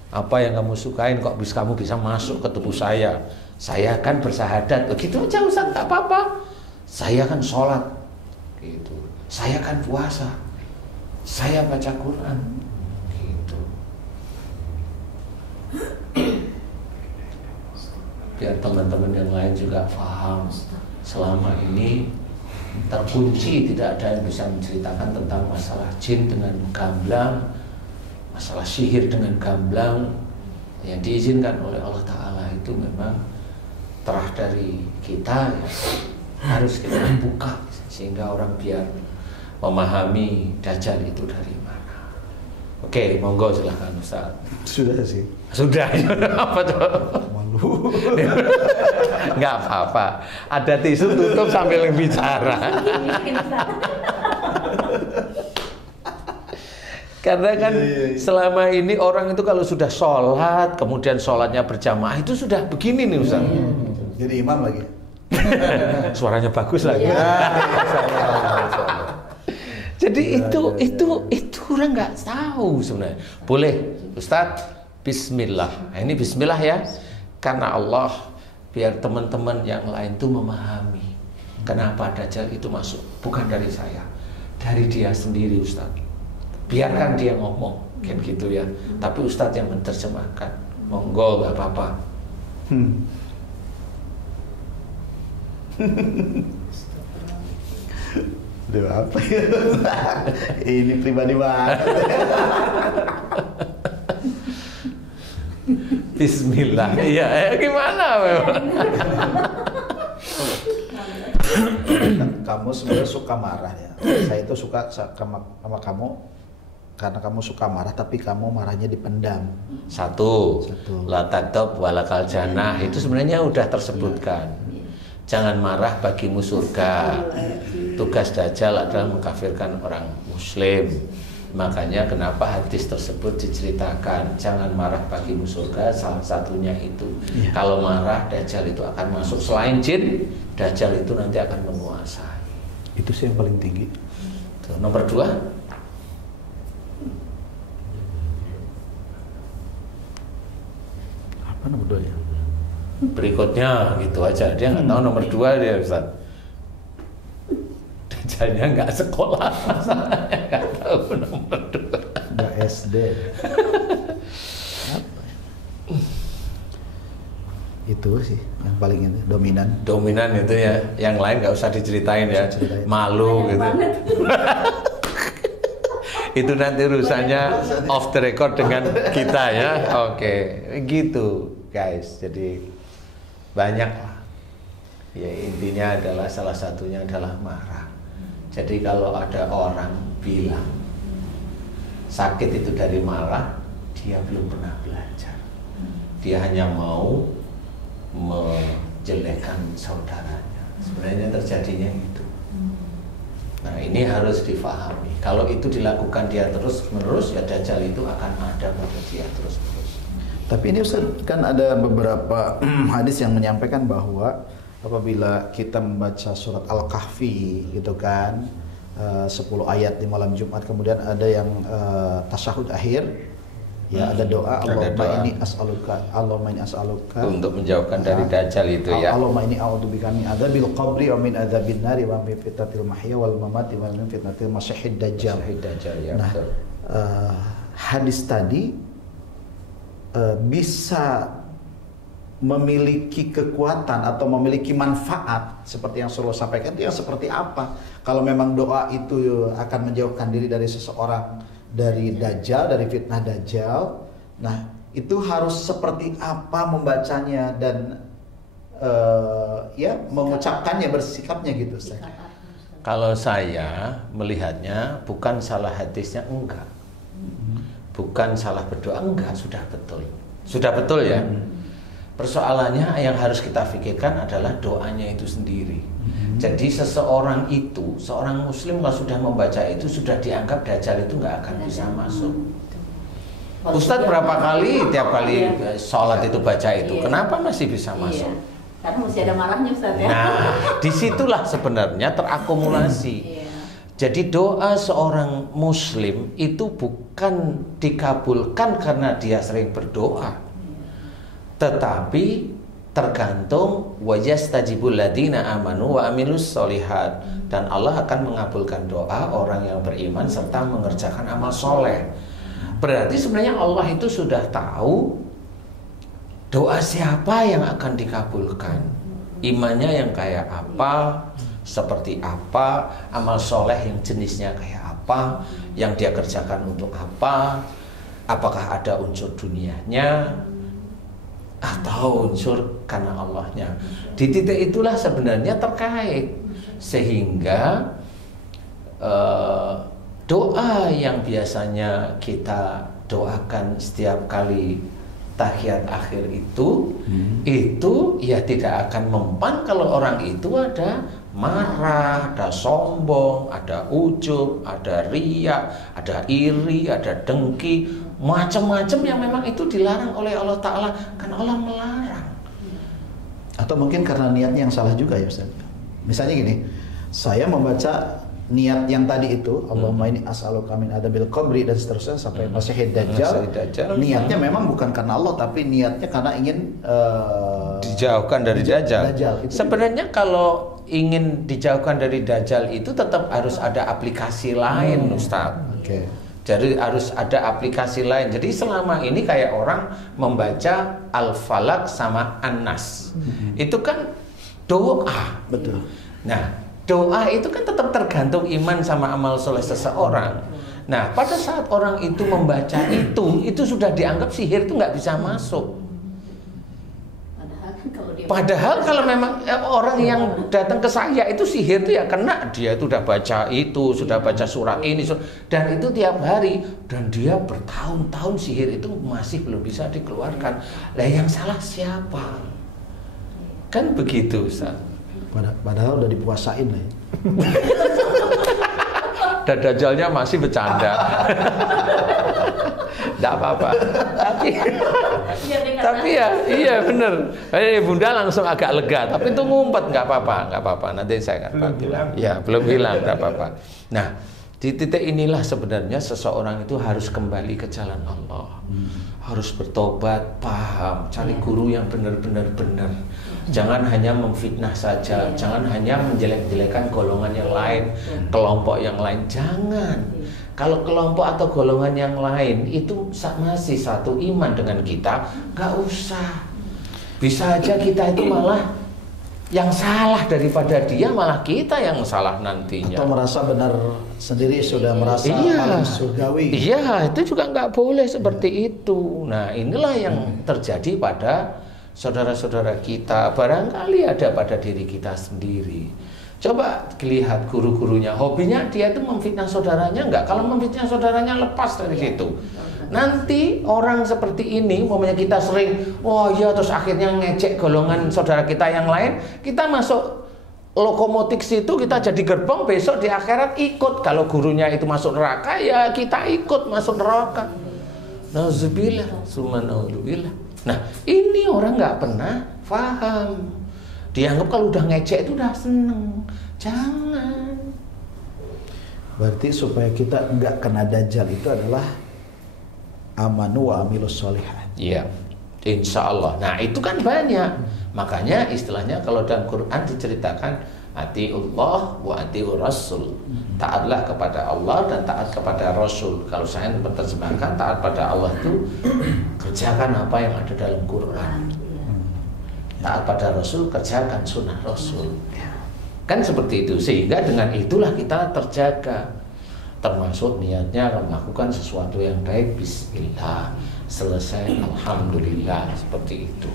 Apa yang kamu sukain kok kamu bisa masuk ke tubuh saya? Saya kan bersahadat. Begitu aja Ustaz, tak apa-apa. Saya kan sholat, gitu. Saya kan puasa. Saya baca Quran, gitu. Biar teman-teman yang lain juga paham. Selama ini terkunci, tidak ada yang bisa menceritakan tentang masalah jin dengan gamblang, masalah sihir dengan gamblang. Yang diizinkan oleh Allah Ta'ala itu memang terah dari kita ya. Harus kita buka sehingga orang biar memahami dajjal itu dari mana. Oke, monggo silahkan Ustaz. Sudah sih. Sudah. Apa tuh? Malu. Nggak apa-apa. Ada tisu tutup sambil bicara. Karena kan selama ini orang itu kalau sudah sholat, kemudian sholatnya berjamaah itu sudah begini nih Ustaz. Jadi imam lagi. Suaranya bagus lagi. Jadi itu orang nggak tahu sebenarnya. Boleh Ustaz, bismillah. Nah, ini bismillah ya. Karena Allah biar teman-teman yang lain tuh memahami kenapa Dajjal itu masuk. Bukan dari saya, dari dia sendiri Ustaz. Biarkan dia ngomong kayak gitu ya, tapi Ustaz yang menerjemahkan. Monggo, nggak apa-apa. Aduh, apa ya? Ini pribadi banget. Bismillah. Iya, gimana memang? Kamu sebenarnya suka marah ya. Saya itu suka sama kamu karena kamu suka marah, tapi kamu marahnya dipendam. Satu. Satu. La taqtab walakal jannah itu sebenarnya udah tersebutkan. Jangan marah bagimu surga. Tugas Dajjal adalah mengkafirkan orang Muslim. Makanya kenapa hadis tersebut diceritakan, jangan marah bagimu surga, salah satunya itu. Kalau marah, Dajjal itu akan masuk. Selain jin, Dajjal itu nanti akan menguasai. Itu sih yang paling tinggi. Tuh, nomor 2. Apa nomor 2 ya? Berikutnya gitu aja, dia nggak tahu nomor 2 dia Ustaz. Dajjalnya nggak sekolah, masalahnya nggak tahu nomor 2. Nggak SD. Apa ya? Itu sih yang paling ini dominan. Dominan itu ya, yang lain nggak usah diceritain ya, Ceritain. malu gitu. Itu nanti urusannya off the record dengan kita ya. Oke, gitu guys. Jadi banyak lah. Ya intinya adalah salah satunya adalah marah. Jadi kalau ada orang bilang sakit itu dari marah, dia belum pernah belajar. Dia hanya mau menjelekkan saudaranya. Sebenarnya terjadinya itu. Nah ini harus difahami. Kalau itu dilakukan dia terus-menerus, ya Dajjal itu akan ada pada dia terus-menerus. Tapi ini Ustaz, kan ada beberapa hadis yang menyampaikan bahwa apabila kita membaca surat Al-Kahfi gitu kan, 10 ayat di malam Jumat, kemudian ada yang tasyahud akhir, ya ada doa Allahumma inni as'aluka Untuk menjauhkan dari Dajjal itu ya. Allahumma inni a'udzubika min adzabil qabri wa min adzabin nari wa min fitnatil mahya wal mamati wa min fitnatil masyihid dajjal. Ya, Nah, betul. hadis tadi bisa memiliki kekuatan atau memiliki manfaat seperti yang Rasulullah sampaikan, itu yang seperti apa? Kalau memang doa itu akan menjauhkan diri dari seseorang dari Dajjal, dari fitnah Dajjal, nah itu harus seperti apa membacanya dan ya mengucapkannya, bersikapnya gitu Ustaz. Kalau saya melihatnya bukan salah hadisnya, enggak. Bukan salah berdoa, enggak, sudah betul. Sudah betul ya. Persoalannya yang harus kita pikirkan adalah doanya itu sendiri. Jadi seseorang itu, seorang muslim kalau sudah membaca itu, sudah dianggap Dajjal itu nggak akan bisa masuk. Ustadz berapa kali, tiap kali sholat itu baca itu, kenapa masih bisa masuk? Karena masih ada marahnya Ustadz ya. Nah, disitulah sebenarnya terakumulasi. Jadi doa seorang muslim itu bukan dikabulkan karena dia sering berdoa, tetapi tergantung wajastajibul ladina amanu wa amilus solihat, dan Allah akan mengabulkan doa orang yang beriman serta mengerjakan amal soleh. Berarti sebenarnya Allah itu sudah tahu doa siapa yang akan dikabulkan, imannya yang kayak apa, seperti apa, amal soleh yang jenisnya kayak apa, yang dia kerjakan untuk apa, apakah ada unsur dunianya atau unsur karena Allahnya. Di titik itulah sebenarnya terkait, sehingga doa yang biasanya kita doakan setiap kali tahiyat akhir itu ya tidak akan mempan kalau orang itu ada marah, ada sombong, ada ujub, ada riya, ada iri, ada dengki, macam-macam yang memang itu dilarang oleh Allah Ta'ala, kan Allah melarang. Atau mungkin karena niatnya yang salah juga ya Ustaz. Misalnya gini, saya membaca niat yang tadi itu, Allahumma inni as'aluka min adabil qabri dan seterusnya sampai Masihid Dajjal. Niatnya memang bukan karena Allah, tapi niatnya karena ingin dijauhkan dari Dajjal. Sebenarnya Sebenarnya kalau ingin dijauhkan dari Dajjal itu tetap harus ada aplikasi lain, Ustaz. Oke. Jadi harus ada aplikasi lain. Jadi selama ini kayak orang membaca Al-Falaq sama An-Nas. Itu kan doa. Betul. Nah, doa itu kan tetap tergantung iman sama amal soleh seseorang. Nah, pada saat orang itu membaca itu sudah dianggap sihir itu nggak bisa masuk. Padahal kalau memang orang yang datang ke saya itu sihir itu ya kena, dia itu udah baca itu, sudah baca surat ini, dan itu tiap hari, dan dia bertahun-tahun sihir itu masih belum bisa dikeluarkan. Lah yang salah siapa? Kan begitu, Ustaz. Padahal udah dipuasain lah ya. Dan Dajjalnya masih bercanda. Tidak apa-apa. Tapi ya, iya bener. Bunda langsung agak lega. Tapi itu ngumpet, nggak apa-apa. Nanti saya akan bilang. Ya, belum hilang, nggak apa-apa. Nah, di titik inilah sebenarnya seseorang itu harus kembali ke jalan Allah. Harus bertobat, paham, cari guru yang benar-benar benar. Jangan hanya memfitnah saja, jangan hanya menjelek-jelekan golongan yang lain, kelompok yang lain. Jangan. Kalau kelompok atau golongan yang lain itu masih satu iman dengan kita, nggak usah. Bisa aja kita itu malah yang salah daripada dia, malah kita yang salah nantinya. Atau merasa benar sendiri, sudah merasa paling surgawi. Iya, itu juga nggak boleh seperti itu. Nah, inilah yang terjadi pada saudara-saudara kita. Barangkali ada pada diri kita sendiri. Coba lihat guru-gurunya, hobinya dia itu memfitnah saudaranya enggak? Kalau memfitnah saudaranya lepas dari situ. Nanti orang seperti ini, umpamanya kita sering, oh iya, terus akhirnya ngecek golongan saudara kita yang lain, kita masuk lokomotif situ, kita jadi gerbong, besok di akhirat ikut. Kalau gurunya itu masuk neraka, ya kita ikut masuk neraka. Nauzubillah, summa nauzubillah. Nah, ini orang nggak pernah paham. Dianggap kalau udah ngecek itu udah seneng. Jangan. Berarti supaya kita nggak kena Dajjal itu adalah amanu wa amilus sholihat. Iya, insya Allah. Nah itu kan banyak. Makanya istilahnya kalau dalam Quran diceritakan atiullah wa atiur rasul. Taatlah kepada Allah dan taat kepada Rasul. Kalau saya menerjemahkan taat pada Allah itu kerjakan apa yang ada dalam Quran. Taat pada Rasul, kerjakan sunnah Rasul. Kan seperti itu. Sehingga dengan itulah kita terjaga. Termasuk niatnya melakukan sesuatu yang baik, bismillah, selesai, alhamdulillah, seperti itu.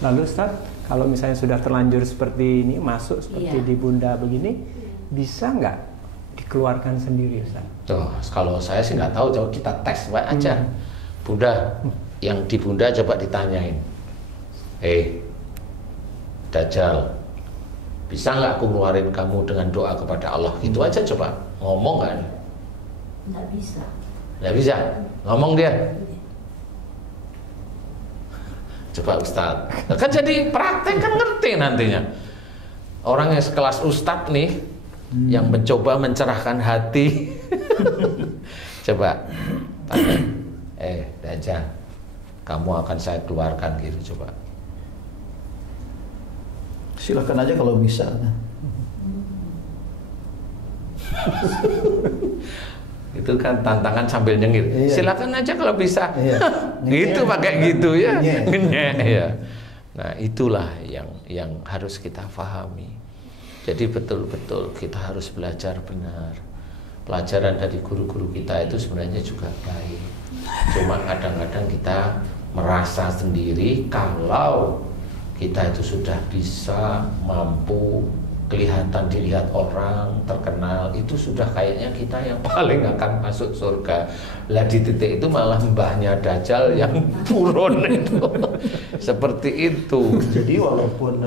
Lalu Ustaz, kalau misalnya sudah terlanjur seperti ini, masuk seperti di Bunda begini, bisa nggak dikeluarkan sendiri, Ustaz? Tuh, kalau saya sih nggak tahu, coba kita tes aja. Bunda, yang di Bunda coba ditanyain. Dajjal, bisa nggak aku ngeluarin kamu dengan doa kepada Allah? Itu aja coba, ngomong kan? Nggak bisa. Nggak bisa, ngomong dia. Coba Ustadz, kan jadi praktek kan ngerti nantinya. Orang yang sekelas Ustadz nih, yang mencoba mencerahkan hati. Coba tanya, Dajjal, kamu akan saya keluarkan gitu, coba. Silakan aja kalau bisa. Itu kan tantangan sambil nyengir. Iya. Silakan aja kalau bisa. Iya. Gitu pakai gitu ya. Ngenyek. Iya. Nah, itulah yang harus kita pahami. Jadi betul-betul kita harus belajar benar. Pelajaran dari guru-guru kita itu sebenarnya juga baik. Cuma kadang-kadang kita merasa sendiri kalau kita itu sudah bisa, mampu, kelihatan dilihat orang, terkenal, itu sudah kayaknya kita yang paling akan masuk surga. Lah di titik itu malah mbahnya Dajjal yang turun itu. Seperti itu. Jadi walaupun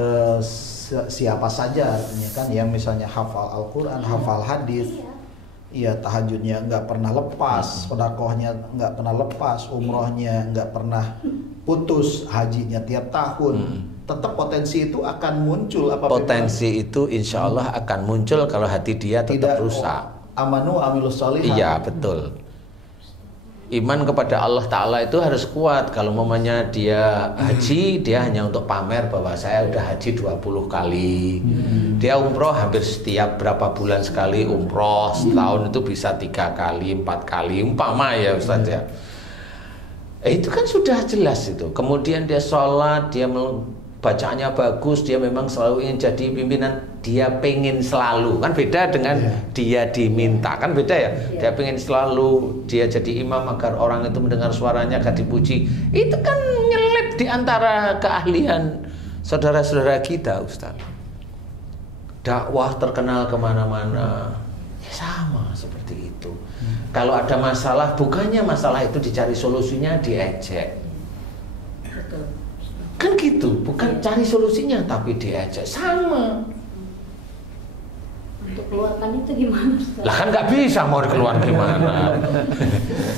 siapa saja artinya kan yang misalnya hafal Al-Quran, hafal hadis, iya tahajudnya nggak pernah lepas, sedekahnya nggak pernah lepas, umrohnya nggak pernah putus, hajinya tiap tahun, tetap potensi itu akan muncul apabila Potensi itu insya Allah akan muncul kalau hati dia tetap rusak. amanu amilus sholihat. Iya betul. Iman kepada Allah Ta'ala itu harus kuat. Kalau mamanya dia haji, dia hanya untuk pamer bahwa saya udah haji 20 kali. Dia umroh hampir setiap berapa bulan sekali umroh. Setahun itu bisa 3 kali, 4 kali. Umpama ya Ustaz ya. Itu kan sudah jelas itu. Kemudian dia sholat, dia bacaannya bagus, dia memang selalu ingin jadi pimpinan, dia pengen selalu, kan beda dengan dia diminta, kan beda ya. Dia pengen selalu dia jadi imam agar orang itu mendengar suaranya agar dipuji. Itu kan nyelip di antara keahlian saudara-saudara kita, Ustaz. Dakwah terkenal kemana-mana, sama seperti itu. Kalau ada masalah, bukannya masalah itu dicari solusinya, diejek. Kan gitu, bukan cari solusinya tapi diajak sama. Untuk keluarkan itu gimana Ustaz? Lah kan nggak bisa mau dikeluar gimana.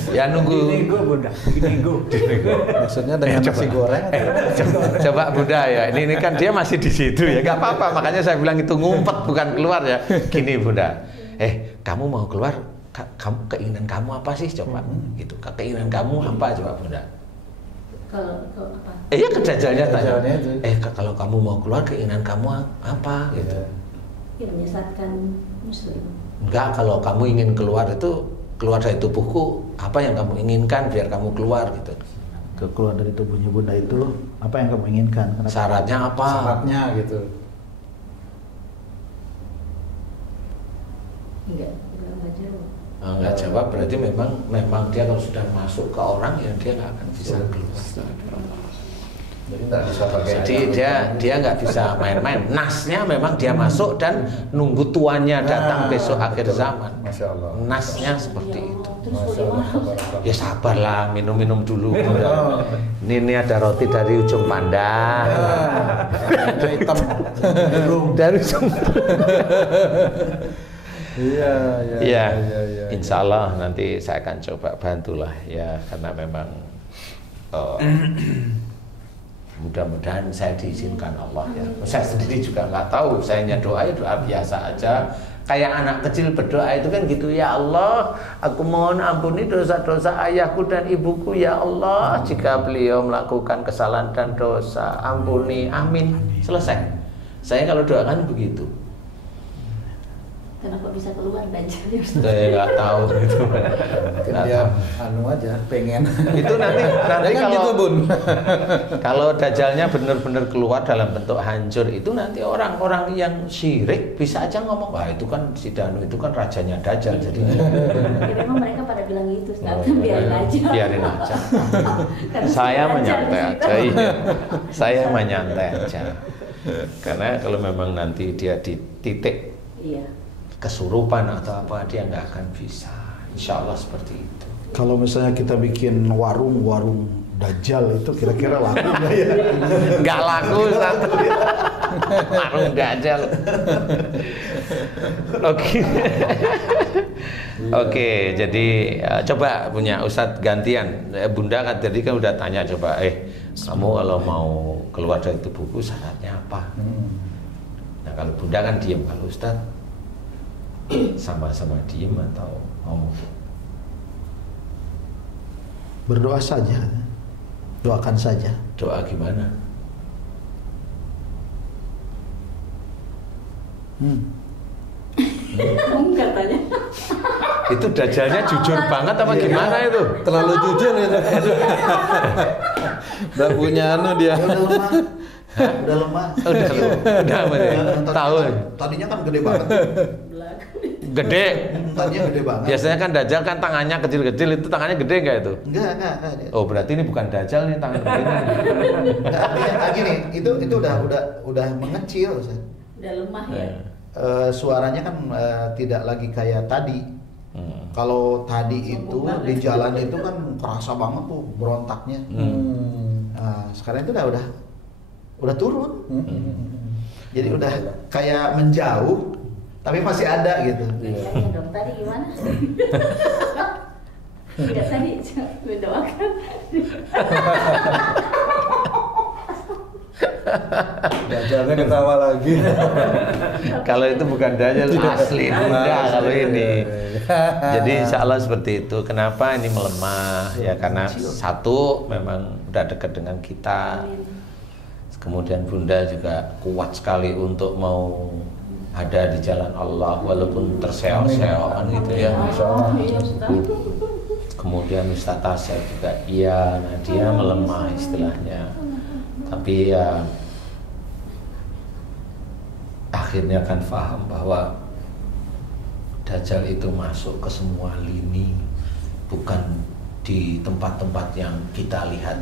Ya nunggu. Nego Bunda, nego. Maksudnya dengan nasi goreng. Coba Bunda ya, ini kan dia masih di situ ya, nggak apa-apa. Makanya saya bilang itu ngumpet bukan keluar ya. Gini Bunda, kamu mau keluar, kamu keinginan kamu apa sih coba? Gitu, keinginan kamu apa coba Bunda? Kalau apa? Iya kedajalnya tanya. Itu. Kalau kamu mau keluar keinginan kamu apa gitu? Ya, menyesatkan muslim. Enggak, kalau kamu ingin keluar itu keluar dari tubuhku, apa yang kamu inginkan biar kamu keluar gitu. Keluar dari tubuhnya Bunda itu apa yang kamu inginkan? Kenapa? Syaratnya apa? Syaratnya gitu. Enggak jawab. Enggak jawab berarti memang dia kalau sudah masuk ke orang ya dia nggak akan bisa keluar. Jadi nggak bisa pakai. Jadi dia nggak bisa main-main. Nasnya memang dia masuk dan nunggu tuannya datang besok akhir zaman. Masya Allah. Nasnya seperti itu. Terus Masya Allah. bagaimana? Ya sabarlah, minum-minum dulu. Ini ada roti dari ujung pandang. Ada hitam. Dari ujung. Iya. Ya, insya Allah nanti saya akan coba bantulah ya, karena memang mudah-mudahan saya diizinkan Allah ya. Saya sendiri juga nggak tahu, saya hanya doa biasa aja. Kayak anak kecil berdoa itu kan gitu, ya Allah, aku mohon ampuni dosa-dosa ayahku dan ibuku ya Allah. Jika beliau melakukan kesalahan dan dosa, ampuni, amin, selesai. Saya kalau doakan begitu. Kenapa bisa keluar dajjalnya Ustaz? Saya nggak tahu itu. Mungkin dia anu aja pengen. Itu nanti Kan kalau gitu, Bun. kalau dajalnya benar-benar keluar dalam bentuk hancur itu nanti orang-orang yang syirik bisa aja ngomong, wah itu kan si Danu itu kan rajanya dajjal jadi. Ya memang mereka pada bilang gitu Ustaz, biarin aja. Biarin aja. Karena Saya sudah menyantai dajjal di aja, situ. iya. Saya menyantai aja. Karena kalau memang nanti dia di titik Iya. kesurupan atau apa, dia nggak akan bisa. Insya Allah seperti itu. Kalau misalnya kita bikin warung Dajjal itu kira-kira laku nggak ya? Nggak laku satu. Warung Dajjal. Oke. Oke, jadi coba punya Ustadz gantian. Bunda kan tadi kan udah tanya, coba kamu kalau mau keluar dari tubuhku syaratnya apa? Nah kalau Bunda kan diem, kalau Ustadz sama-sama diem atau ngomong? Berdoa saja, doakan saja. Doa gimana? Katanya. Itu dajjalnya jujur banget apa gimana itu? Terlalu jujur itu. Udah punya anu dia. Udah lemah. Udah lemah. Udah apa ya? Tahu. Tadinya kan gede banget. Gede. Tadinya gede banget. Biasanya kan dajjal kan tangannya kecil-kecil, itu tangannya gede nggak itu? Enggak. Oh berarti ini bukan dajjal nih tangan gede nih. Enggak, artinya gini, itu udah mengecil, Ustaz. Udah lemah ya. Suaranya kan tidak lagi kayak tadi. Kalau tadi itu di jalan itu kan kerasa banget tuh berontaknya. Nah, sekarang itu udah turun. Jadi udah kayak menjauh, tapi masih ada gitu. Kayaknya dong tadi gimana? Enggak tadi mendoakan. Dajalnya ketawa lagi. Kalau itu bukan dajjal asli Bunda kalau ini. Jadi insya Allah seperti itu. Kenapa ini melemah? Ya karena satu memang udah dekat dengan kita. Kemudian Bunda juga kuat sekali untuk mau ada di jalan Allah walaupun terseok-seokan gitu ya. Kemudian Ustaz Tasya juga iya, nah dia melemah istilahnya. Tapi ya akhirnya kan paham bahwa Dajjal itu masuk ke semua lini, bukan di tempat-tempat yang kita lihat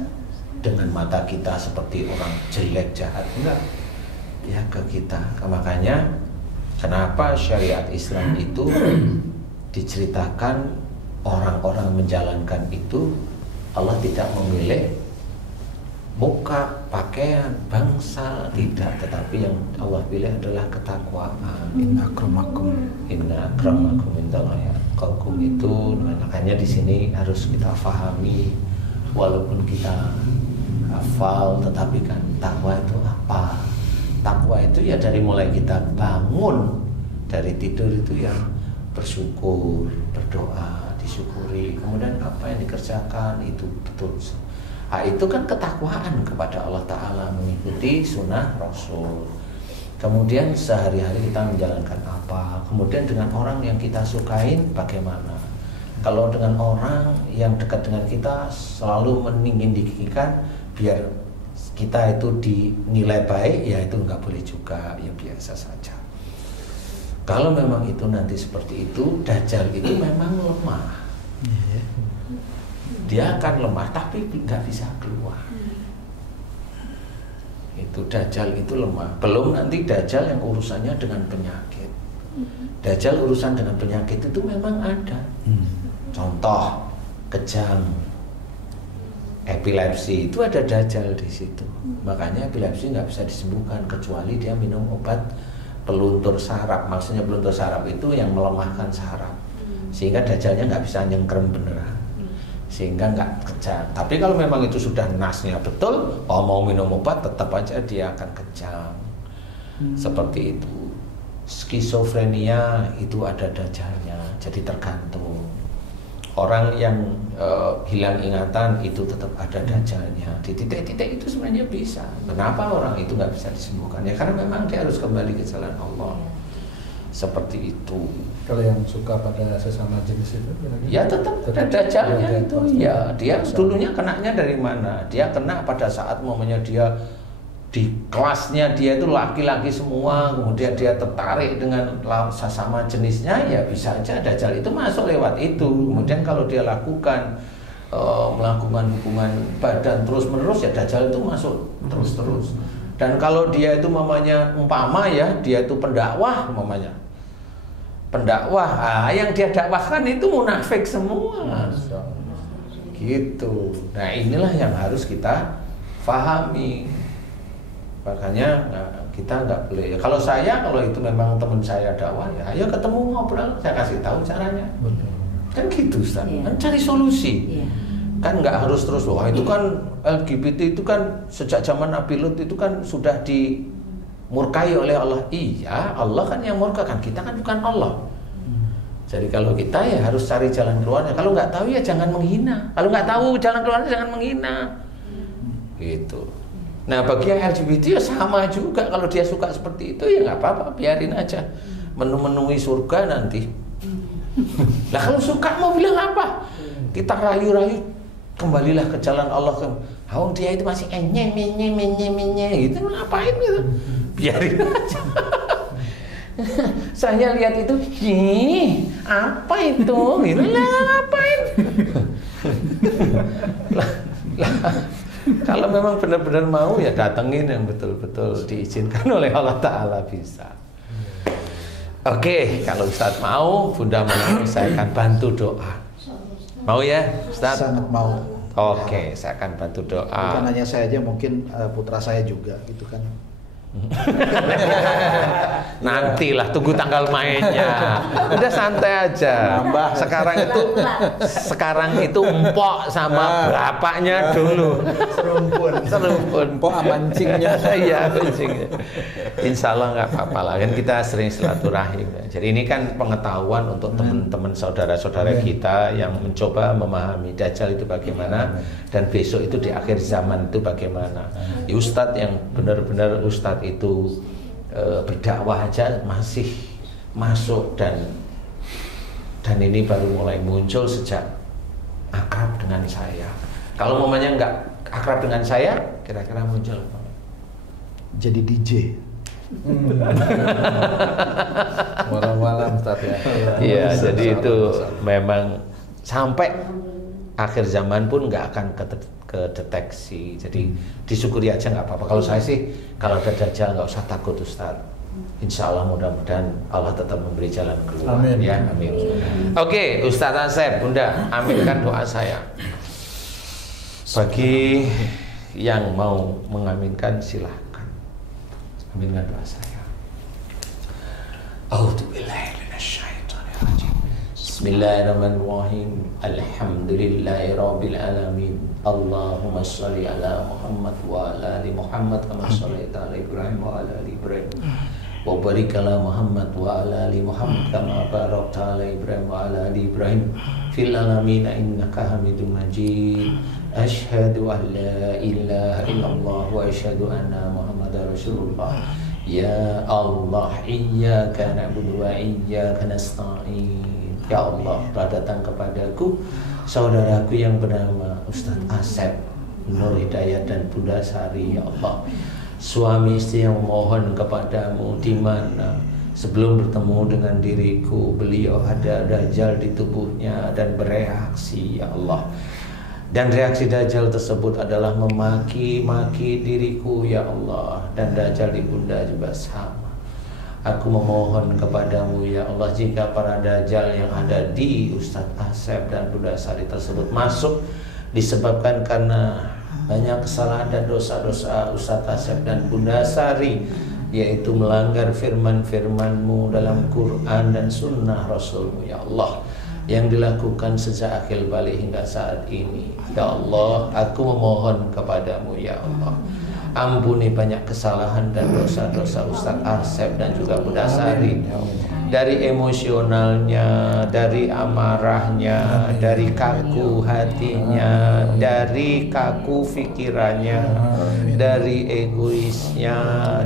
dengan mata kita seperti orang jelek jahat, enggak. Ya ke kita. Makanya kenapa syariat Islam itu diceritakan orang-orang menjalankan itu Allah tidak memilih muka, pakaian, bangsa, tidak, tetapi yang Allah pilih adalah ketakwaan. Inna akramakum Indallahi atqakum itu. Makanya di sini harus kita fahami, walaupun kita hafal, tetapi kan takwa itu apa? Takwa itu ya dari mulai kita bangun dari tidur itu ya bersyukur, berdoa, disyukuri, kemudian apa yang dikerjakan itu betul. Nah, itu kan ketakwaan kepada Allah Ta'ala, mengikuti sunnah Rasul. Kemudian sehari-hari kita menjalankan apa, kemudian dengan orang yang kita sukain bagaimana. Kalau dengan orang yang dekat dengan kita selalu meninggikan biar kita itu dinilai baik, ya itu nggak boleh juga, ya biasa saja. Kalau memang itu nanti seperti itu, Dajjal itu memang lemah. Dia akan lemah tapi nggak bisa keluar. Itu Dajjal itu lemah. Belum nanti Dajjal yang urusannya dengan penyakit. Dajjal urusan dengan penyakit itu memang ada. Contoh kejang, epilepsi itu ada Dajjal di situ. Makanya epilepsi nggak bisa disembuhkan kecuali dia minum obat peluntur saraf. Maksudnya peluntur saraf itu yang melemahkan saraf, sehingga Dajjalnya nggak bisa nyengkrem beneran, sehingga nggak kejang. Tapi kalau memang itu sudah nasnya betul, mau minum obat tetap aja dia akan kejang. Seperti itu. Skizofrenia itu ada Dajjalnya, jadi tergantung. Orang yang hilang ingatan itu tetap ada Dajjalnya. Di titik-titik itu sebenarnya bisa. Kenapa orang itu nggak bisa disembuhkan? Ya karena memang dia harus kembali ke jalan Allah. Seperti itu. Kalau yang suka pada sesama jenis itu ya tetap ada Dajjalnya itu. Ya dia dulunya kenanya dari mana? Dia kena pada saat momennya dia di kelasnya dia itu laki-laki semua, kemudian dia tertarik dengan sesama jenisnya, ya bisa aja Dajjal itu masuk lewat itu. Kemudian kalau dia melakukan hubungan badan terus-menerus, ya Dajjal itu masuk terus-terus. Dan kalau dia itu umpama ya, dia itu pendakwah yang dia dakwahkan itu munafik semua. Gitu. Nah, inilah yang harus kita pahami. Makanya kita nggak boleh. Kalau itu memang teman saya dakwah, ya ayo ketemu ngobrol, saya kasih tahu caranya. Kan gitu, Ustaz. Kan cari solusi. Kan nggak harus terus, wah itu kan LGBT itu kan sejak zaman Nabi Lut itu kan sudah dimurkai oleh Allah. Iya, Allah kan yang murka, kan kita kan bukan Allah. Jadi kalau kita ya harus cari jalan keluarnya. Kalau nggak tahu ya jangan menghina. Kalau nggak tahu jalan keluarnya jangan menghina. Gitu. Nah bagi yang LGBT ya sama juga. Kalau dia suka seperti itu ya nggak apa-apa, biarin aja. Memenuhi surga nanti. Lah kalau suka mau bilang apa? Kita rayu-rayu, kembalilah ke jalan Allah. Dia itu masih menye gitu, ngapain gitu? Biarin aja. Saya lihat itu, apa itu? Gitu lah, ngapain? Kalau memang benar-benar mau ya datengin yang betul-betul diizinkan oleh Allah Ta'ala bisa. Oke, kalau Ustadz mau, Bunda mau, saya akan bantu doa. Mau ya Ustadz? Sangat mau. Oke, saya akan bantu doa. Bukan hanya saya aja, mungkin putra saya juga gitu kan. Nantilah tunggu tanggal mainnya. Udah santai aja. Sekarang itu empok sama bapaknya dulu. Serumpun. Empok amancingnya. Iya, mancingnya. Insya Allah nggak apa-apa lah. Kan kita sering silaturahim. Jadi ini kan pengetahuan untuk teman-teman saudara-saudara kita yang mencoba memahami Dajjal itu bagaimana dan besok itu di akhir zaman itu bagaimana. Ustadz yang benar-benar Ustadz itu berdakwah aja masih masuk dan ini baru mulai muncul sejak akrab dengan saya. Kalau momennya nggak akrab dengan saya, kira-kira muncul apa? Jadi DJ. Malam-malam Ustaz ya. Iya, jadi itu memang sampai akhir zaman pun nggak akan kedeteksi. Jadi disyukuri aja nggak apa-apa. Kalau saya sih kalau ada Dajjal nggak usah takut Ustaz. Insya Allah mudah-mudahan Allah tetap memberi jalan keluar. Amin. Ya, amin. Oke, Ustaz Asep, Bunda, aminkan doa saya. Bagi yang mau mengaminkan silahkan. Aminkan doa saya. A'udzubillahi minasyaitonirrajim. Bismillahirrahmanirrahim. Alhamdulillahirabbil alamin. Allahumma shalli ala Muhammad wa ala ali Muhammad kama shallaita ala Ibrahim wa ala ali Ibrahim. Wa barik ala Muhammad wa ala ali Muhammad kama barakta ala Ibrahim wa ala ali Ibrahim fil alamin innaka Hamidum Majid. Asyhadu an la ilaha illallah wa asyhadu anna Muhammadar Rasulullah. Ya Allah, iyyaka na'budu wa iyyaka nasta'in. Ya Allah, telah datang kepadaku saudaraku yang bernama Ustaz Asep Nur Hidayat dan Bunda Sari. Ya Allah, suami istri yang memohon kepadamu di mana sebelum bertemu dengan diriku beliau ada Dajjal di tubuhnya dan bereaksi. Ya Allah, dan reaksi Dajjal tersebut adalah memaki-maki diriku. Ya Allah, dan Dajjal di Bunda juga sama. Aku memohon kepadamu ya Allah, jika para Dajjal yang ada di Ustadz Asep dan Bunda Sari tersebut masuk disebabkan karena banyak kesalahan dan dosa-dosa Ustadz Asep dan Bunda Sari, yaitu melanggar firman-firman-Mu dalam Quran dan sunnah Rasul-Mu ya Allah, yang dilakukan sejak akhir balik hingga saat ini. Ya Allah, aku memohon kepadamu ya Allah, ampuni banyak kesalahan dan dosa-dosa Ustadz Asep dan juga Bunda Sari, dari emosionalnya, dari amarahnya, dari kaku hatinya, dari kaku pikirannya, dari egoisnya,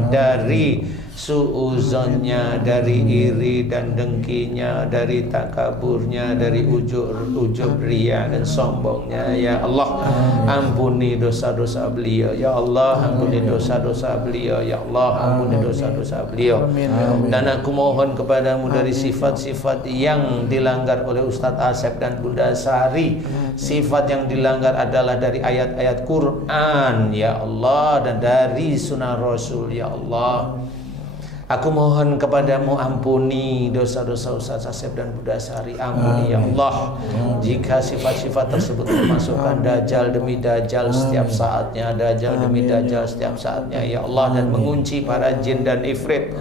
dari suuzonnya, dari iri dan dengkinya, dari takaburnya, dari ujub ria dan sombongnya. Ya Allah, ampuni dosa-dosa beliau. Ya Allah, ampuni dosa-dosa beliau. Ya Allah, ampuni dosa-dosa beliau. Dan aku mohon kepadamu dari sifat-sifat yang dilanggar oleh Ustadz Asep dan Bunda Sari. Sifat yang dilanggar adalah dari ayat-ayat Quran ya Allah, dan dari sunnah Rasul ya Allah. Aku mohon kepadamu, ampuni dosa-dosa Ustaz Asep dan Bunda Sari. Ampuni ya Allah, jika sifat-sifat tersebut memasukkan Dajjal demi Dajjal setiap saatnya, Dajjal demi Dajjal setiap saatnya ya Allah, dan mengunci para jin dan ifrit.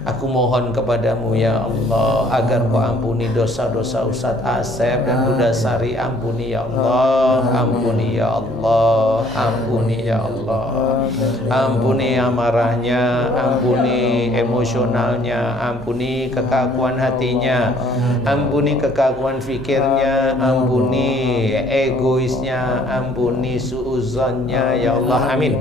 Aku mohon kepadamu ya Allah, agar Kau ampuni dosa-dosa Ustadz Asep dan Bunda Sari. Ampuni ya Allah, ampuni ya Allah, ampuni ya Allah. Ampuni amarahnya, ampuni emosionalnya, ampuni kekakuan hatinya, ampuni kekakuan fikirnya, ampuni egoisnya, ampuni suuzonnya ya Allah. Amin.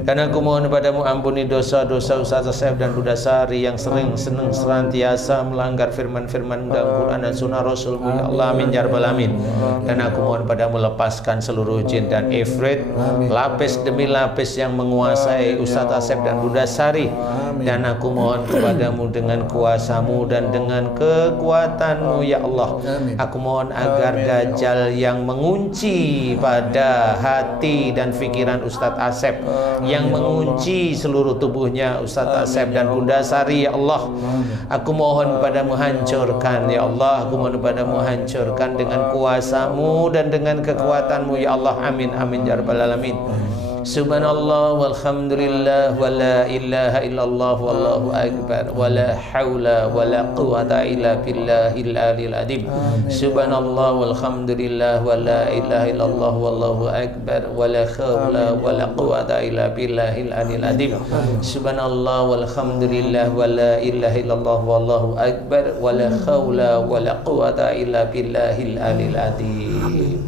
Dan aku mohon kepadamu, ampuni dosa-dosa Ustadz Asep dan Bunda Sari yang sering senang senantiasa melanggar firman-firman dalam Quran dan sunnah Rasul-Mu ya Allah. Amin ya rabbal alamin. Dan aku mohon padamu, lepaskan seluruh jin dan ifrit, lapis demi lapis yang menguasai Ustadz Asep dan Bunda Sari. Dan aku mohon kepadamu dengan kuasa-Mu dan dengan kekuatan-Mu ya Allah, aku mohon agar Dajjal yang mengunci pada hati dan pikiran Ustadz Asep, yang mengunci seluruh tubuhnya Ustadz Asep dan Bunda Sari ya Allah, aku mohon padamu, hancurkan ya Allah. Aku mohon padamu, hancurkan dengan kuasa-Mu dan dengan kekuatan-Mu ya Allah. Amin amin ya rabbal alamin. Subhanallah walhamdulillah wa la ilaha illallah wallahu akbar wa la haula wa la quwata illa billahil aliyil azim. Subhanallah walhamdulillah wa la ilaha illallah wallahu akbar wa la haula wa la quwata illa billahil aliyil azim. Subhanallah walhamdulillah wa la ilaha illallah wallahu akbar wa la haula wa la quwata illa billahil aliyil azim.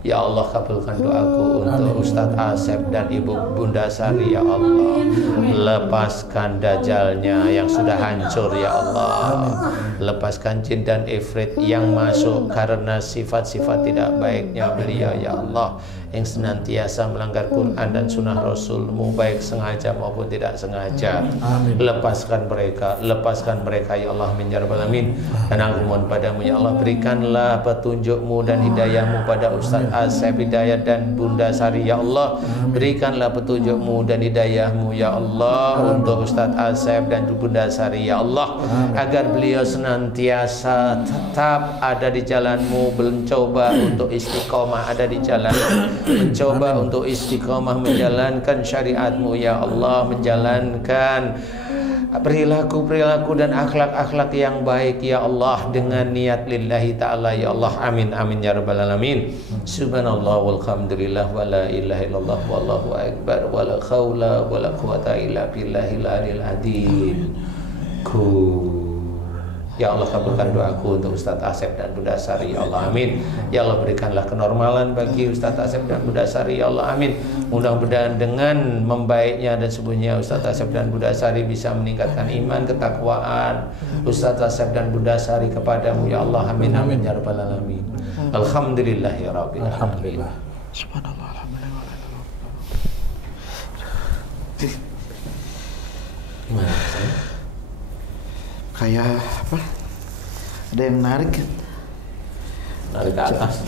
Ya Allah, kabulkan doaku untuk Ustadz Asep dan Ibu Bunda Sari, ya Allah. Lepaskan dajalnya yang sudah hancur, ya Allah. Lepaskan jin dan ifrit yang masuk karena sifat-sifat tidak baiknya beliau, ya Allah, yang senantiasa melanggar Quran dan sunnah Rasul-Mu, baik sengaja maupun tidak sengaja. Amin. Lepaskan mereka ya Allah, min ya rabbal alamin. Dan aku mohon padamu ya Allah, berikanlah petunjuk-Mu dan hidayah-Mu pada Ustadz Asep Hidayat dan Bunda Sari, ya Allah. Berikanlah petunjuk-Mu dan hidayah-Mu ya Allah untuk Ustadz Asep dan Bunda Sari, ya Allah, agar beliau senantiasa tetap ada di jalan-Mu, mencoba untuk istiqomah ada di jalan, mencoba untuk istiqomah menjalankan syariat-Mu, ya Allah, menjalankan perilaku-perilaku dan akhlak-akhlak yang baik, ya Allah, dengan niat lillahi ta'ala, ya Allah. Amin amin ya rabbal alamin. Subhanallah walhamdulillah wa la ilaha illallah wallahu akbar wa la haula wa la quwata illa billahil aliyil azim. Ya Allah, kabulkan doaku untuk Ustadz Asep dan Bunda Sari, ya Allah, amin. Ya Allah, berikanlah kenormalan bagi Ustadz Asep dan Bunda Sari, ya Allah, amin. Mudah-mudahan dengan membaiknya dan sembuhnya Ustadz Asep dan Bunda Sari bisa meningkatkan iman, ketakwaan Ustadz Asep dan Bunda Sari kepadamu, ya Allah, amin amin ya rabbal alamin. Alhamdulillah ya rabbil alamin. Alhamdulillah. Subhanallah, alhamdulillah. Gimana saya? Kayak apa? Ada yang narik kan? Narik ke atas.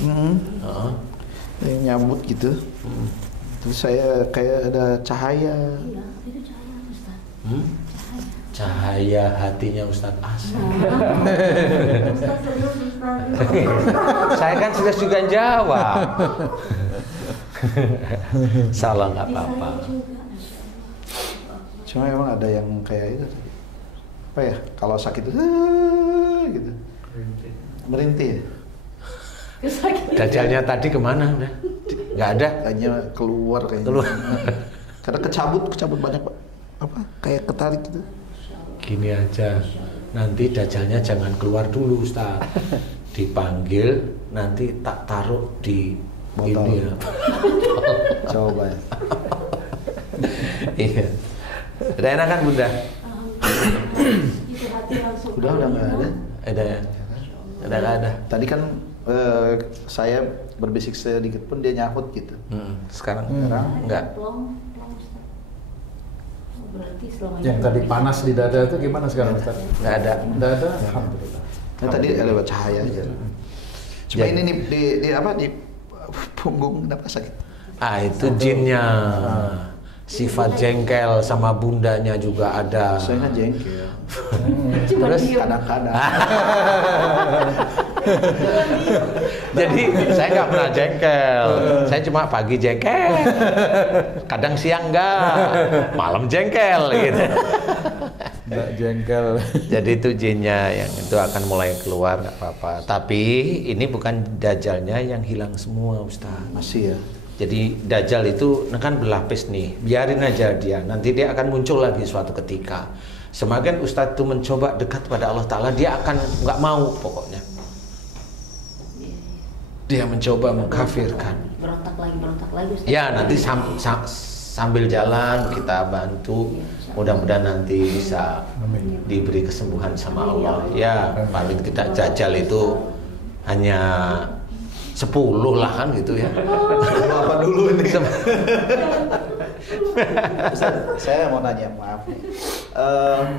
Ada yang nyambut gitu. Terus saya kayak ada cahaya. Iya, itu cahaya Ustaz. Cahaya hatinya Ustadz Asep. Ustaz serius Ustaz. Saya kan sudah juga jawab. Salah nggak apa-apa. Cuma emang ada yang kayak itu. Apa ya? Kalau sakit itu gitu. Merintih. Dajalnya tadi kemana udah? Nggak ada. Hanya keluar kayaknya. Keluar. Karena kecabut banyak Pak. Apa? Kayak ketarik gitu. Gini aja, nanti dajalnya jangan keluar dulu Ustaz. Dipanggil, nanti tak taruh di botol. ini ya. Coba ya. Iya. Udah enak kan Bunda? Udah nggak ada. Ada ya? Udah nggak ada. Tadi kan saya berbisik sedikit pun dia nyahut gitu. Sekarang enggak. Berarti selama Yang tadi panas di dada itu gimana sekarang Ustaz? Nggak ada. Dada, alhamdulillah. Nah, tadi ada cahaya aja. Cuma Jadi- ini nih di apa di punggung kenapa sakit? Ah, itu jinnya. Sifat jengkel sama bundanya juga ada. Saya nggak jengkel. Terus Kadang-kadang. jadi saya nggak pernah jengkel. Saya cuma pagi jengkel. Kadang siang enggak. Malam jengkel gitu. Nggak jengkel. Jadi itu jinnya yang itu akan mulai keluar, nggak apa-apa. Tapi ini bukan dajalnya yang hilang semua, Ustaz. Masih ya. Jadi dajjal itu kan berlapis nih, biarin aja dia, nanti dia akan muncul lagi suatu ketika. Semakin Ustadz itu mencoba dekat pada Allah Ta'ala, dia akan nggak mau pokoknya. Dia mencoba mengkafirkan. berontak lagi Ustaz. Ya nanti sambil jalan kita bantu, mudah-mudahan nanti bisa diberi kesembuhan sama Allah. Ya paling tidak dajjal itu hanya 10 lah kan gitu ya. Apa dulu ini? Ustaz, saya mau nanya, maaf nih.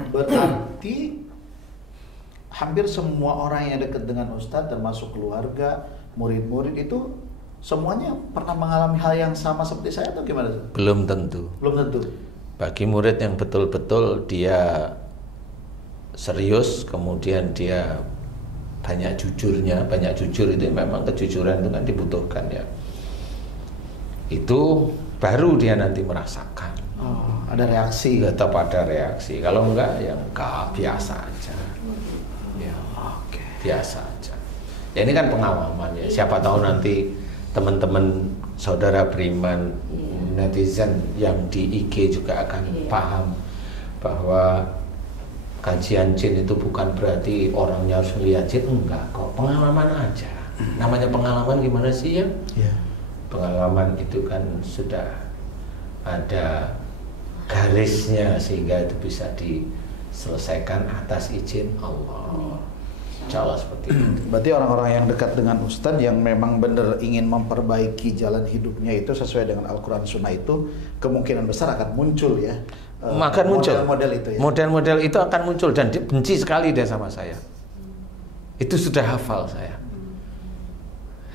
Berarti hampir semua orang yang dekat dengan Ustadz, termasuk keluarga, murid-murid itu semuanya pernah mengalami hal yang sama seperti saya atau gimana? Belum tentu. Belum tentu. Bagi murid yang betul-betul dia serius, kemudian dia banyak jujurnya, banyak jujur itu memang kejujuran itu kan dibutuhkan ya. Itu baru dia nanti merasakan. Ada reaksi. Tetap ada reaksi. Kalau enggak ya enggak, biasa aja. Ya, biasa aja. Ya ini kan pengalaman ya. Siapa tahu nanti teman-teman saudara beriman, netizen yang di IG juga akan paham bahwa kajian jin itu bukan berarti orangnya harus melihat jin, enggak kok, pengalaman aja. Namanya pengalaman gimana sih ya? Pengalaman itu kan sudah ada garisnya sehingga itu bisa diselesaikan atas izin Allah. Insya Allah seperti itu. Berarti orang-orang yang dekat dengan Ustadz yang memang benar ingin memperbaiki jalan hidupnya itu sesuai dengan Al-Quran Sunnah itu kemungkinan besar akan muncul ya. Akan muncul. Model-model itu ya. Model-model itu akan muncul dan dia benci sekali dia sama saya. Itu sudah hafal saya.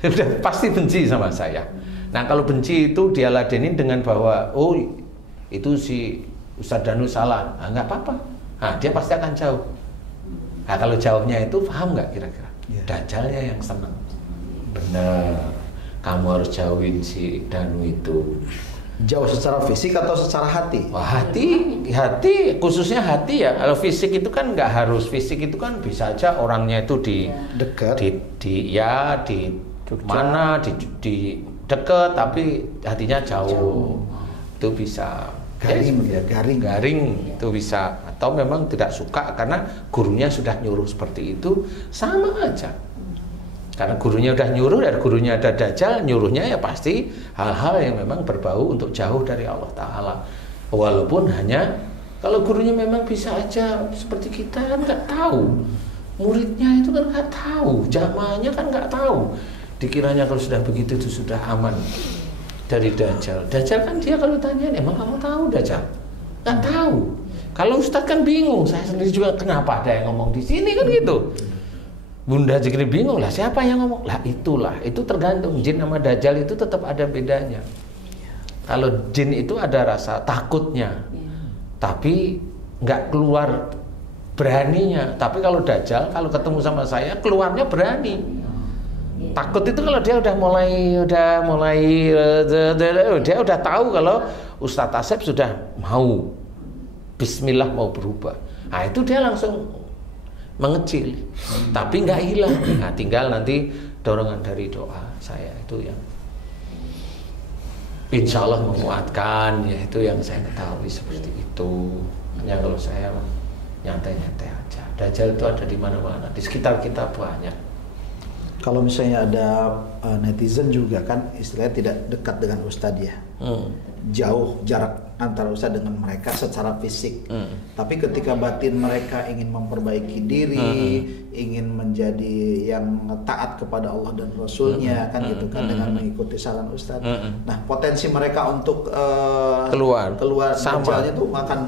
Sudah pasti benci sama saya. Nah kalau benci itu dia ladenin dengan bahwa oh itu si Ustadz Danu salah. Nah, nggak apa-apa. Nah, dia pasti akan jauh. Nah kalau jauhnya itu paham nggak kira-kira? Dajjalnya yang senang. Benar. Kamu harus jauhin si Danu itu. Jauh secara fisik atau secara hati? Wah, hati khususnya hati ya. Kalau fisik itu kan nggak harus, fisik itu kan bisa aja orangnya itu di dekat, di mana di dekat tapi hatinya jauh. Itu bisa. Garing ya, garing itu bisa. Atau memang tidak suka karena gurunya sudah nyuruh seperti itu, sama aja. Karena gurunya udah nyuruh dan gurunya ada dajjal, nyuruhnya ya pasti hal-hal yang memang berbau untuk jauh dari Allah Ta'ala. Walaupun hanya kalau gurunya memang bisa aja seperti kita kan nggak tahu, muridnya itu kan nggak tahu, jamaahnya kan nggak tahu. Dikiranya kalau sudah begitu itu sudah aman dari dajjal. Dajjal kan dia kalau tanya, emang kamu tahu dajjal? Nggak tahu. Kalau Ustadz kan bingung, saya sendiri juga kenapa ada yang ngomong di sini kan gitu. Bunda Zikri bingung lah, siapa yang ngomong? Lah itulah, itu tergantung. Jin sama dajjal itu tetap ada bedanya. Kalau jin itu ada rasa takutnya, tapi nggak keluar beraninya. Tapi kalau dajjal, kalau ketemu sama saya, keluarnya berani. Takut itu kalau dia udah mulai dia udah tahu kalau Ustadz Asep sudah mau Bismillah mau berubah. Nah itu dia langsung mengecil, tapi nggak hilang. Nah, tinggal nanti dorongan dari doa saya itu yang insya Allah menguatkan, ya itu yang saya ketahui seperti itu. Hanya kalau saya nyantai-nyantai aja. Dajjal itu ada di mana-mana, di sekitar kita banyak. Kalau misalnya ada netizen juga kan istilahnya tidak dekat dengan Ustadz ya, jauh jarak antara Ustadz dengan mereka secara fisik. Tapi ketika batin mereka ingin memperbaiki diri, ingin menjadi yang taat kepada Allah dan Rasulnya kan gitu kan dengan mengikuti saran Ustadz. Nah potensi mereka untuk keluar dajjalnya itu akan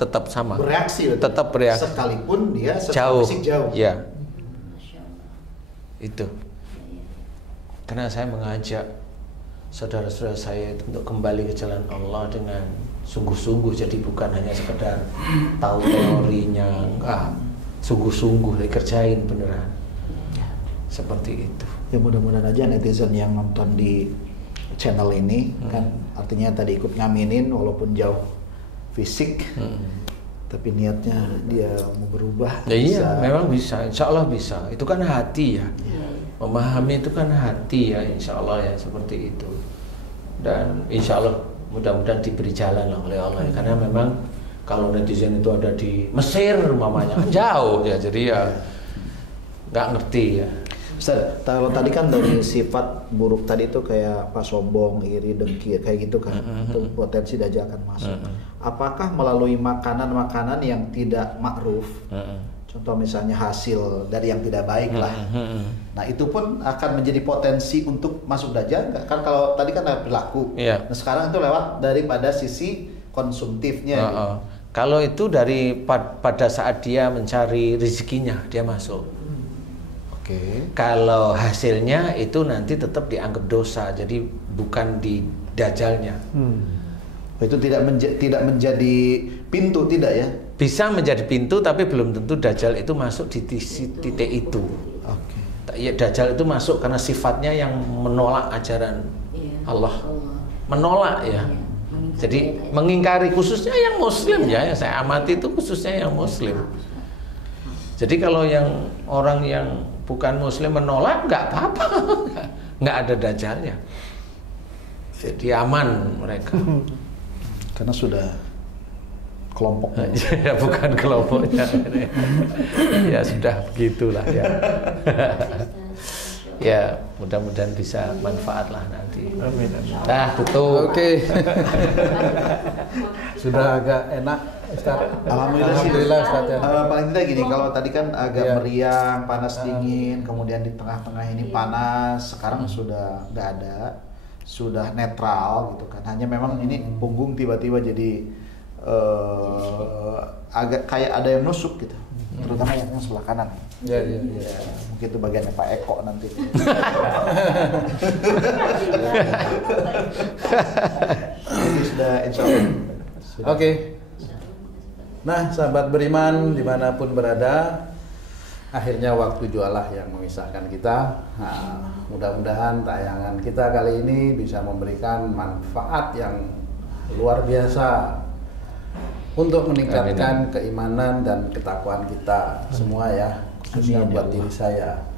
tetap sama. Bereaksi, tetap bereaksi. Sekalipun dia secara fisik jauh. Iya. Itu. Karena saya mengajak saudara-saudara saya untuk kembali ke jalan Allah dengan sungguh-sungguh, jadi bukan hanya sekedar tahu teorinya, enggak, sungguh-sungguh dikerjain beneran. Seperti itu. Ya mudah-mudahan aja netizen yang nonton di channel ini kan artinya tadi ikut ngaminin walaupun jauh fisik. Tapi niatnya dia mau berubah. Ya iya, memang bisa. Insya Allah bisa. Itu kan hati ya. Memahami itu kan hati ya, insya Allah ya seperti itu. Dan insya Allah mudah-mudahan diberi jalan lah oleh Allah. Karena memang kalau netizen itu ada di Mesir mamanya kan jauh ya, jadi ya nggak ngerti ya. Ustaz, kalau tadi kan dari sifat buruk tadi itu kayak sombong, iri, dengki, kayak gitu kan, itu potensi dajjal akan masuk. Apakah melalui makanan-makanan yang tidak ma'ruf, contoh misalnya hasil dari yang tidak baik lah, nah itu pun akan menjadi potensi untuk masuk dajjal nggak? Kan kalau tadi kan berlaku, nah sekarang itu lewat daripada sisi konsumtifnya. Gitu. Kalau itu dari pada saat dia mencari rezekinya dia masuk. Kalau hasilnya itu nanti tetap dianggap dosa, jadi bukan di dajjalnya. Itu tidak menjadi pintu, tidak ya? Bisa menjadi pintu, tapi belum tentu dajjal itu masuk di titik itu. Ya, Dajjal itu masuk karena sifatnya yang menolak ajaran Iya. Allah. Menolak ya. Jadi mengingkari khususnya yang muslim ya, yang saya amati itu khususnya yang muslim. Jadi kalau yang orang yang bukan muslim menolak nggak apa-apa, nggak ada dajjalnya. Jadi aman mereka. Karena sudah kelompoknya. Ya bukan kelompoknya. Ya sudah begitulah ya. Ya mudah-mudahan bisa manfaat lah nanti. Amin. Nah betul. Oke. Sudah agak enak, Ustaz. Alhamdulillah, Ustaz ya. paling tidak gini, kalau tadi kan agak Iya. meriang, panas dingin, kemudian di tengah-tengah ini panas, sekarang sudah nggak ada, sudah netral gitu kan. Hanya memang ini punggung tiba-tiba jadi agak kayak ada yang nusuk gitu, terutama yang sebelah kanan. Ya, ya, ya. Ya, mungkin itu bagiannya Pak Eko nanti. Jadi sudah insya Allah. Oke. Nah, sahabat beriman dimanapun berada, akhirnya waktu jualah yang memisahkan kita. Nah, mudah-mudahan tayangan kita kali ini bisa memberikan manfaat yang luar biasa untuk meningkatkan keimanan dan ketakwaan kita semua ya, khususnya buat diri saya.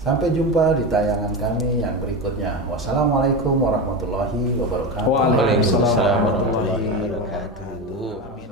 Sampai jumpa di tayangan kami yang berikutnya. Wassalamualaikum warahmatullahi wabarakatuh. Waalaikumsalam warahmatullahi wabarakatuh. Alhamdulillah.